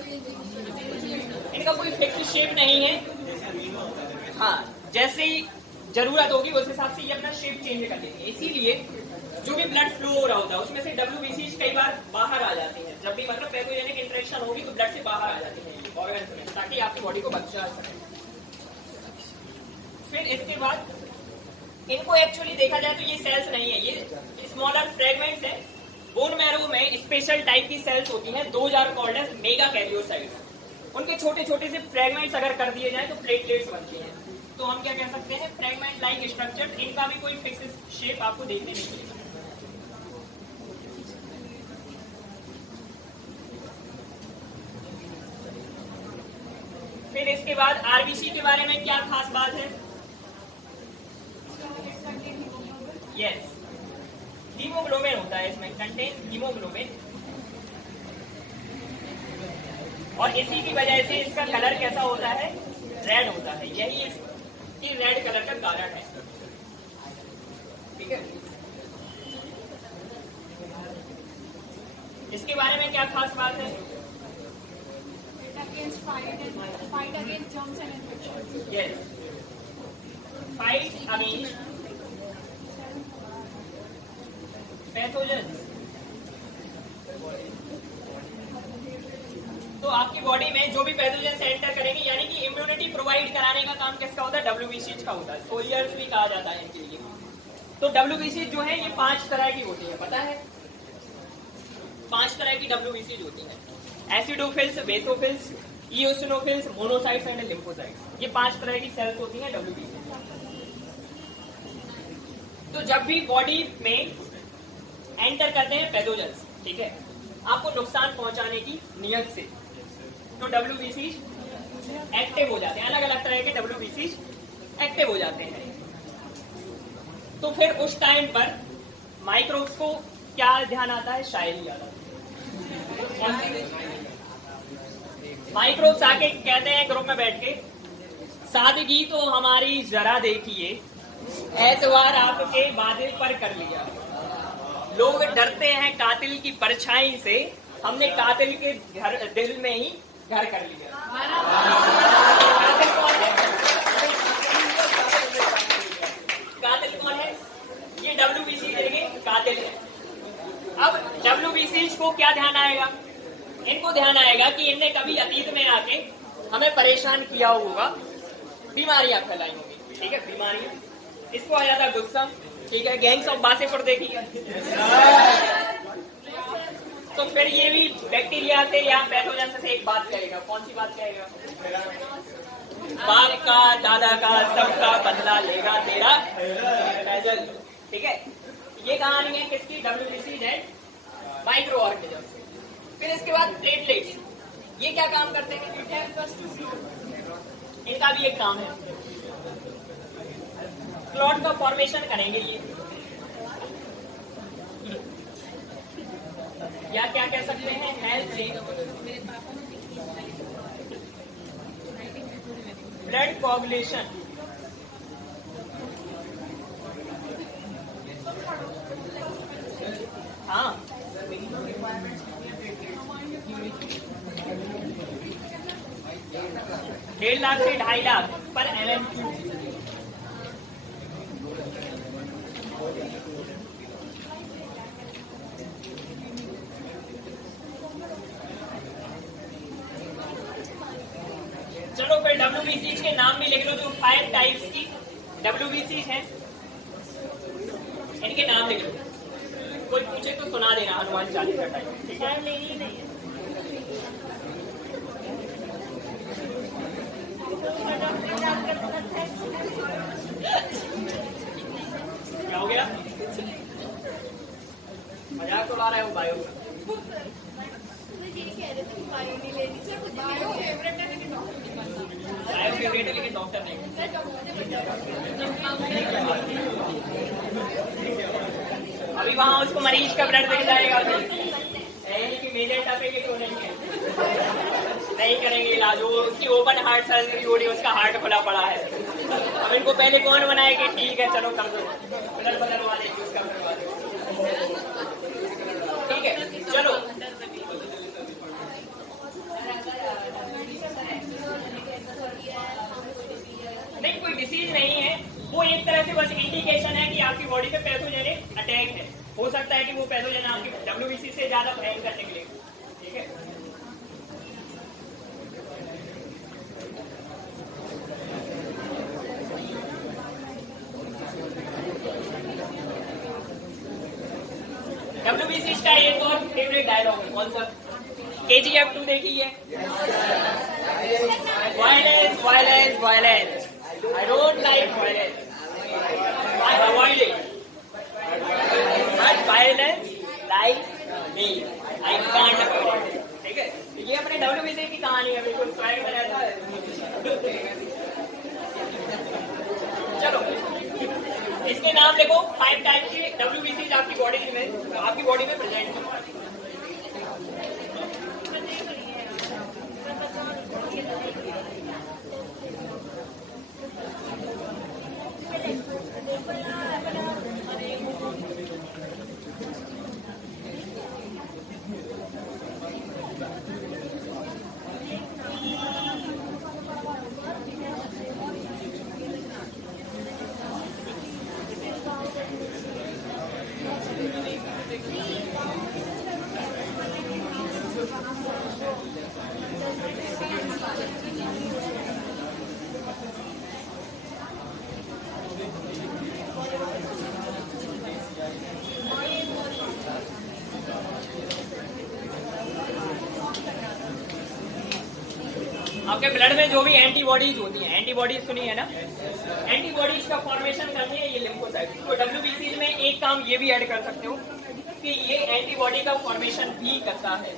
इनका कोई फिक्स शेप नहीं है, हाँ, जैसे ही जरूरत होगी उस हिसाब से ये अपना शेप चेंज कर लेती है। इसीलिए जो भी ब्लड फ्लो हो रहा होता है उसमें से WBCs कई बार बाहर आ जाती हैं, जब भी मतलब पैथोजेनिक इंटरेक्शन होगी तो ब्लड से बाहर आ जाती है ऑर्गन्स में, ताकि आपकी बॉडी को बचा सके। फिर इसके बाद इनको एक्चुअली देखा जाए तो ये सेल्स नहीं है, ये स्मॉलर फ्रेगमेंट्स है। बोन मैरो में स्पेशल टाइप की सेल्स होती हैं, those are called as megakaryocytes. उनके छोटे छोटे से फ्रेगमेंट्स अगर कर दिए जाए तो प्लेटलेट्स बनती हैं। तो हम क्या कह सकते हैं? Fragment like structure. इनका भी कोई फिक्स शेप आपको देखने नहीं मिलेगा। फिर इसके बाद आरबीसी के बारे में क्या खास बात है? यस, हीमोग्लोबिन होता है इसमें, कंटेन हीमोग्लोबिन। और इसी की वजह से इसका कलर कैसा होता है? रेड होता है। यही इसकी रेड कलर का कारण है, ठीक है। इसके बारे में क्या खास बात है? Fight against germs and infections. Yes. Fight against pathogens. तो आपकी बॉडी में जो भी पैथोजेंस एंटर करेंगे, यानी कि इम्यूनिटी प्रोवाइड कराने का काम किसका होता है? WBCs का होता है। सोलियर्स भी कहा जाता है इनके लिए। तो WBCs जो है ये 5 तरह की होती है, पता है? 5 तरह की WBCs होती है। Acidophils, basophils, eosinophils, monocytes and lymphocytes. ये 5 तरह की सेल्स होती हैं WBC। तो जब भी बॉडी में एंटर करते हैं पैथोजेंस, ठीक है, आपको नुकसान पहुंचाने की नियत से, तो WBC एक्टिव हो जाते हैं, अलग अलग तरह के WBC एक्टिव हो जाते हैं। तो फिर उस टाइम पर माइक्रोब्स को क्या ध्यान आता है? शायरी आता है। माइक्रोब्स आके कहते हैं ग्रुप में बैठ के, सादगी तो हमारी जरा देखिए, एतवार आपके बादल पर कर लिया। लोग डरते हैं कातिल की परछाई से, हमने कातिल के घर दिल में ही घर कर लिया। कातिल कौन है? कातिल कौन है? ये WBC के कातिल है। अब WBC को क्या ध्यान आएगा? इनको ध्यान आएगा कि इनने कभी अतीत में आके हमें परेशान किया होगा, बीमारियां फैलाई होंगी, ठीक है, बीमारियां। इसको आ जाता गुस्सा, ठीक है, गैंग्स ऑफ वासेपुर देखी है। तो फिर ये भी बैक्टीरिया से या पैथोजन से एक बात कहेगा। कौन सी बात कहेगा? बाप का, दादा का, सबका बदला लेगा तेरा फैजल, ठीक है। ये कहानी है किसकी? WBC है, माइक्रो ऑर्गेनिज्म। फिर इसके बाद प्लेटलेट्स, ये क्या काम करते हैं? इनका भी एक काम है, क्लॉट का फॉर्मेशन करेंगे ये, या क्या कह सकते हैं? Health blood coagulation. हाँ, 1.5 लाख से 2.5 लाख पर MM3। चलो फिर WBC के नाम भी लिख लो, जो 5 टाइप्स की WBC हैं, इनके नाम लिख लो। कोई पूछे तो सुना देना हनुमान चालीसा टाइप, ठीक है? क्या हो गया? मजाक तो ला रहा है वो बायो का। बायो फेवरेट है लेकिन डॉक्टर नहीं। अभी वहाँ उसको मरीज का ब्लड मिल जाएगा, कि मेजर टफे के क्यों नहीं करेंगे इलाज। वो उसकी ओपन हार्ट सर्जरी हो रही है, उसका हार्ट खुला पड़ा है। अब इनको पहले कौन बनाए कि ठीक है चलो कर दो, ब्लड बदलवा देंगे उसका, करवा दो, ठीक है। चलो नहीं, कोई डिसीज नहीं है, वो एक तरह से बस इंडिकेशन है कि आपकी बॉडी पे पैथोजेनिक अटैक है। हो सकता है कि वो पैथोजन आपकी WBC से ज्यादा भयंकर निकले, ठीक है। WBC का एक और फेवरेट डायलॉग है, कौन सा? KGF 2 देखी है? Violence violence violence, I don't like violence, I avoid it, but violence like me, I can't avoid it, ठीक है। ये अपने WBC की कहानी है, बिल्कुल स्वयं में रहता है। चलो इसके नाम देखो, 5 टाइप के WBC आपकी बॉडी में प्रेजेंट है। आपके ब्लड में जो भी एंटीबॉडीज होती हैं, एंटीबॉडीज सुनी है ना, एंटीबॉडीज का फॉर्मेशन करनी है ये लिम्फोसाइट। तो WBC में एक काम ये भी ऐड कर सकते हो कि ये एंटीबॉडी का फॉर्मेशन भी करता है।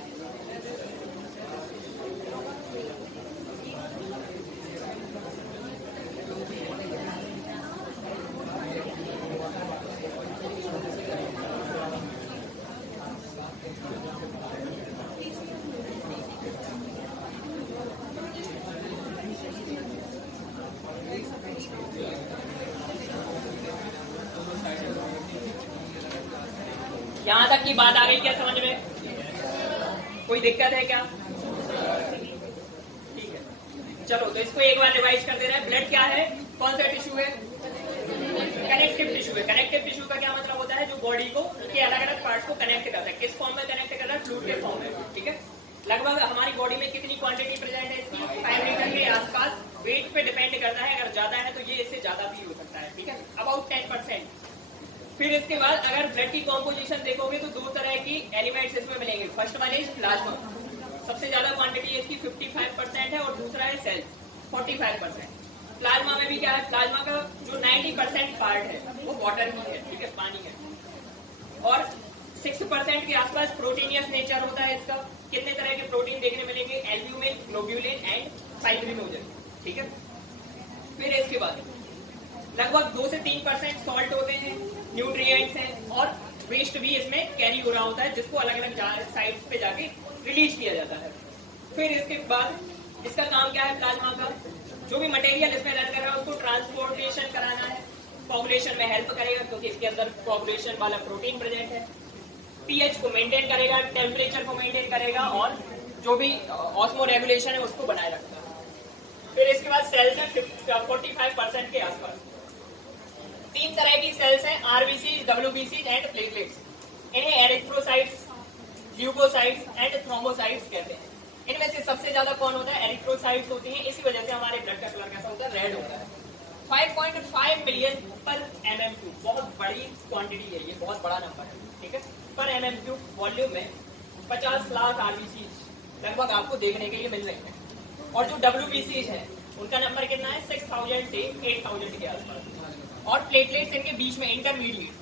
यहाँ तक की बात आ गई क्या समझ में? कोई दिक्कत है क्या? ठीक है, चलो तो इसको एक बार रिवाइज कर दे रहे हैं। ब्लड क्या है, कौन सा टिश्यू है? कनेक्टिव टिश्यू है। कनेक्टिव टिश्यू का क्या मतलब होता है? जो बॉडी को के अलग अलग पार्ट्स को कनेक्ट करता है। किस फॉर्म में कनेक्ट कर रहा है? फ्लूइड के फॉर्म में। ठीक है, लगभग हमारी बॉडी में कितनी क्वांटिटी प्रेजेंट है इसकी? 5 लीटर के आसपास। वेट पे डिपेंड करता है, अगर ज्यादा है तो ये इससे ज्यादा भी हो सकता है। ठीक है, अबाउट 10%। फिर इसके बाद अगर ब्लड की कॉम्पोजिशन देखोगे तो दो तरह की एलिमेंट्स इसमें मिलेंगे। फर्स्ट वन इज प्लाज्मा, सबसे ज्यादा क्वांटिटी इसकी 55% है, और दूसरा है सेल्स 45%। प्लाज्मा में भी क्या है? प्लाज्मा का जो 90% पार्ट है वो वाटर ही है। ठीक है, पानी है। और 6% के आसपास प्रोटीनियस नेचर होता है इसका। कितने तरह के प्रोटीन देखने मिलेंगे? Albumin, globulin and fibrinogen. ठीक है, फिर इसके बाद लगभग 2 से 3% सॉल्ट होते हैं, न्यूट्रिएंट्स हैं, और वेस्ट भी इसमें कैरी हो रहा होता है, जिसको अलग अलग साइड्स पे जाके रिलीज किया जाता है। फिर इसके बाद इसका काम क्या है? प्लाज्मा का जो भी मटेरियल इसमें रन कर रहा है उसको ट्रांसपोर्टेशन कराना है, कोगुलेशन में हेल्प करेगा क्योंकि इसके अंदर कोगुलेशन वाला प्रोटीन प्रेजेंट है। पीएच को मेंटेन करेगा, टेम्परेचर को मेंटेन करेगा, और जो भी ऑस्मो रेगुलेशन है उसको बनाए रखता है। फिर इसके बाद सेल्स है 45% के आसपास। 3 तरह की सेल्स हैं, आरबीसी, डब्ल्यूबीसी एंड प्लेटलेट्स। इन्हें एरिथ्रोसाइट्स, ल्यूकोसाइट्स एंड थ्रोम्बोसाइट्स कहते हैं। इनमें से सबसे ज्यादा कौन होता है? एरिथ्रोसाइट्स होती हैं। इसी वजह से हमारे ब्लड का कलर कैसा होता है? रेड होता है। 5.5 मिलियन पर mm3, बहुत बड़ी क्वांटिटी है, ये बहुत बड़ा नंबर है। ठीक है, पर mm3 वॉल्यूम में 50 लाख आरबीसी लगभग आपको देखने के लिए मिल रहे हैं। और जो डब्ल्यूबीसी है उनका नंबर कितना है? 6000 से 8000 के आसपास। और प्लेटलेट्स इनके बीच में इंटरमीडिएट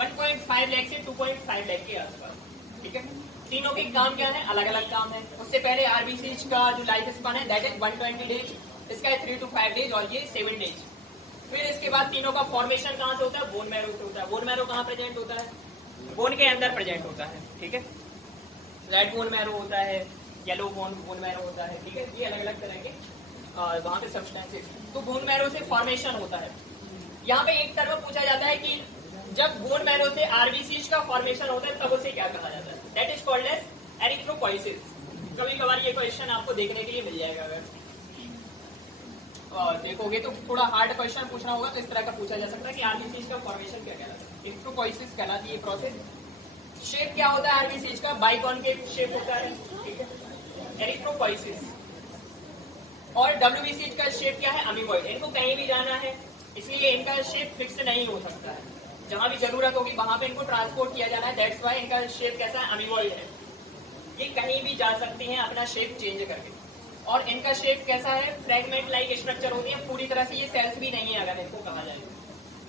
1.5 लाख से 2.5 लाख के आसपास। ठीक है, तीनों के काम क्या है? अलग अलग काम है। उससे पहले आरबीसी का जो लाइफ स्पान है दैट इज 120 डेज, इसका है 3 to 5 डेज, और ये 7 डेज। फिर इसके बाद तीनों का फॉर्मेशन कहाँ से होता है? बोन मैरो से होता है। बोन मैरो कहाँ प्रेजेंट होता है? बोन के अंदर प्रेजेंट होता है। ठीक है, रेड बोन मैरो होता है, येलो बोन मैरो होता है। ठीक है, ये अलग अलग तरह के वहाँ पे सब्सटेंसेस। तो बोन मैरो से फॉर्मेशन होता है। यहाँ पे एक तरफ पूछा जाता है कि जब बोन मैरो से आरबीसी का फॉर्मेशन होता है तब उसे क्या कहा जाता है? That is called as erythropoiesis. कभी कभार ये क्वेश्चन आपको देखने के लिए मिल जाएगा। अगर देखोगे तो थोड़ा हार्ड क्वेश्चन पूछना होगा तो इस तरह का पूछा जा सकता है कि आरबीसी का फॉर्मेशन क्या कहलाता है? एरिथ्रोपोइसिस कहलाती है प्रोसेस। शेप क्या होता है आरबीसी का? बाइकॉनकेव शेप होता है। ठीक है, एरिथ्रोपोइसिस। और डब्ल्यूबीसी का शेप क्या है? अमीबॉइड। इनको कहीं भी जाना है इसलिए इनका शेप फिक्स नहीं हो सकता है। जहां भी जरूरत होगी वहां पे इनको ट्रांसपोर्ट किया जाना है। दैट्स व्हाई इनका शेप कैसा है? अमीबॉइड है। ये कहीं भी जा सकती हैं अपना शेप चेंज करके। और इनका शेप कैसा है? फ्रैगमेंट लाइक स्ट्रक्चर होती है, पूरी तरह से ये सेल्स भी नहीं है अगर इनको कहा जाए।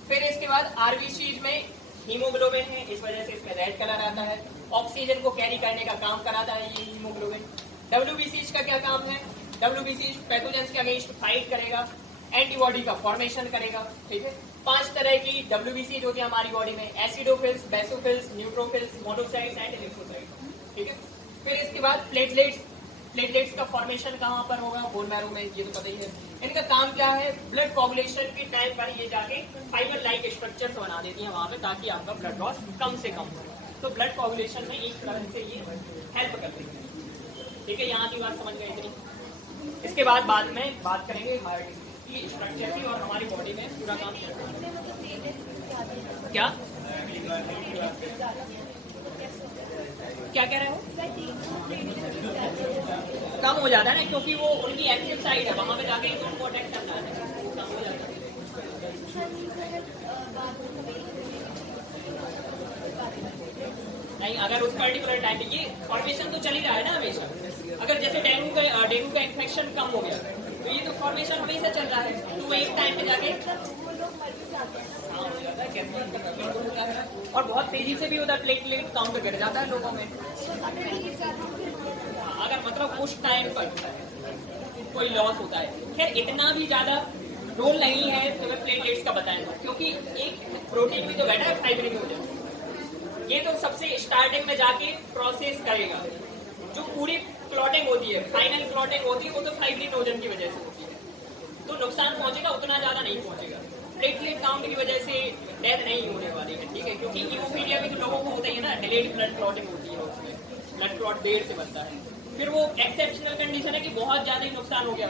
फिर इसके बाद आरबीसी में हीमोग्लोबिन है, इस वजह से इसमें रेड कलर आता है। ऑक्सीजन को कैरी करने का काम कराता है ये हीमोग्लोबिन। डब्ल्यूबीसी का क्या काम है? डब्ल्यूबीसी पैथोजेंस के अगेंस्ट फाइट करेगा, एंटीबॉडी का फॉर्मेशन करेगा। ठीक है, 5 तरह की डब्ल्यूबीसी होती है हमारी बॉडी में, acidophils, basophils, neutrophils, monocytes and lymphocytes. ठीक है, फिर इसके बाद प्लेटलेट्स। प्लेटलेट्स का फॉर्मेशन कहाँ पर होगा? बोन मैरो में, ये तो पता ही है। इनका काम क्या है? ब्लड कोगुलेशन के टाइम पर ये जाके फाइबर लाइक स्ट्रक्चर बना देती है वहां पे, ताकि आपका ब्लड लॉस कम से कम हो। तो ब्लड कोगुलेशन में एक तरह से ये हेल्प करती है। ठीक है, यहाँ की बात समझ गए इतनी। इसके बाद में बात करेंगे हार्ट की स्ट्रक्चर की और हमारी बॉडी में पूरा काम क्या क्या कह रहे हो? कम हो जाता है ना, क्योंकि वो उनकी एक्टिव साइड है, वहां पे जाके उनको अटैक करना है, कम हो जाता है। नहीं, अगर उस पर्टिकुलर टाइम पे ये फॉर्मेशन तो चल ही रहा है ना हमेशा। अगर जैसे डेंगू का इन्फेक्शन कम हो गया तो ये तो फॉर्मेशन हमेशा चल रहा है, तो वो एक टाइम पे जाके और बहुत तेजी से भी उधर प्लेटलेट काउंट गिर जाता है लोगों में। अगर मतलब उस टाइम पर कोई लॉस होता है। खैर इतना भी ज्यादा रोल नहीं है तो मैं प्लेटलेट्स का बताऊंगा, क्योंकि एक प्रोटीन भी तो बैठा है फाइब्रिनोजन, ये तो सबसे स्टार्टिंग में जाके प्रोसेस करेगा। जो पूरी क्लॉटिंग होती है, फाइनल क्लॉटिंग होती है, वो तो फाइब्रिनोजन की वजह से होती है। तो नुकसान पहुंचेगा, उतना ज्यादा नहीं पहुंचेगा। प्लेटलेट काउंट की वजह से डेथ नहीं होने वाली है, ठीक है, क्योंकि हीमोफीलिया भी तो लोगों को होता ही है ना, डिलेड ब्लड क्लॉटिंग होती है, उसमें ब्लड क्लॉट देर से बनता है। फिर वो एक्सेप्शनल कंडीशन है कि बहुत ज्यादा ही नुकसान हो गया।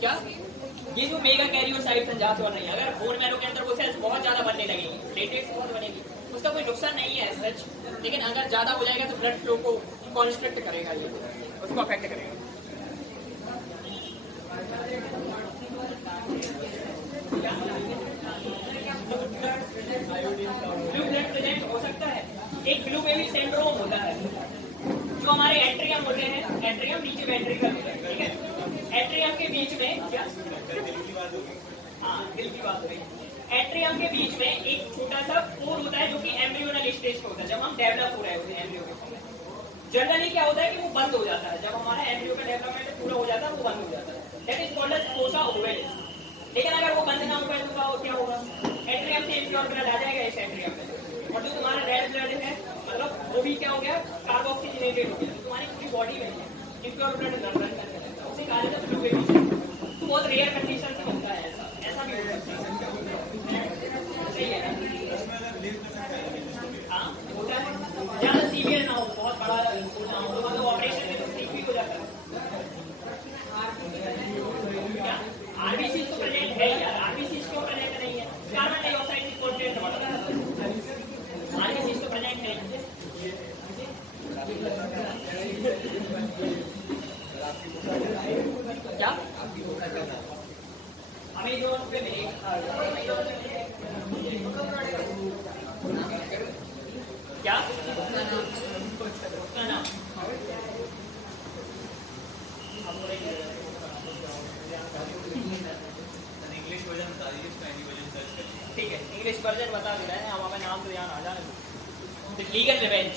क्या ये जो मेगा कैरियोसाइट संजात हो रही है, अगर बोन मैरो के अंदर वो सेल्स बहुत ज्यादा बनने लगेंगी, प्लेटलेट्स बहुत बनेगी, उसका कोई नुकसान नहीं है सच, लेकिन अगर ज्यादा हो जाएगा तो ब्लड फ्लो को कॉन्स्ट्रिक्ट करेगा, ये उसको अफेक्ट करेगा। ब्लू ब्लड प्रेजेंट हो सकता है, एक ब्लू बेबी सिंड्रोम होता है, जो हमारे एट्रियम होते हैं, एट्रियम नीचे वेंट्रिकल होता है, ठीक है, एट्रियम के बीच में क्या, हाँ दिल की बात हो रही, एट्रियम के बीच में एक छोटा सा पोर होता है जो कि एम्ब्रियोनल स्टेज पे होता है, जब हम डेवलप हो रहे होते हैं एम्ब्रियो के। जनरली क्या होता है कि वो बंद हो जाता है, जब हमारा एम्ब्रियो का डेवलपमेंट पूरा हो जाता है वो बंद हो जाता है, that is called as fossa ovalis. लेकिन अगर वो बंद ना हुआ तो क्या होगा, एट्रियम से इम्प्योर ब्लड आ जाएगा इस एट्रियम में, और जो तुम्हारा रेड ब्लड है मतलब वो भी क्या हो गया, कार्बोक्सीजनेटेड हो गया, तो तुम्हारी पूरी बॉडी में इम्प्योर ब्लड रन करने लगता है, उसे कहा जाता है ब्लू बेबी। तो बहुत रेयर कंडीशन से होता है ऐसा भी हो सकता है, सही है ना, हाँ होता है, ज्यादा सीवियर ना हो, बहुत बड़ा ना हो, तो मतलब ऑपरेशन में तो ठीक भी हो जाता है। क्या आरबीसी तो प्रेजेंट है यार, आरबीसी क्यों प्रेजेंट नहीं है, कार्बन डाइऑक्साइड की कंटेंट बढ़ता है, आरबीसी तो प्रेजेंट नहीं है। क्या अमेजोन पे क्या उसका नाम इंग्लिश वर्जन बता दीजिए, उसका हिंदी वर्जन सर्च करिए। ठीक है, इंग्लिश वर्जन बता दे रहे हैं, हम हमें नाम तो ध्यान आ जाने दो। Legal revenge,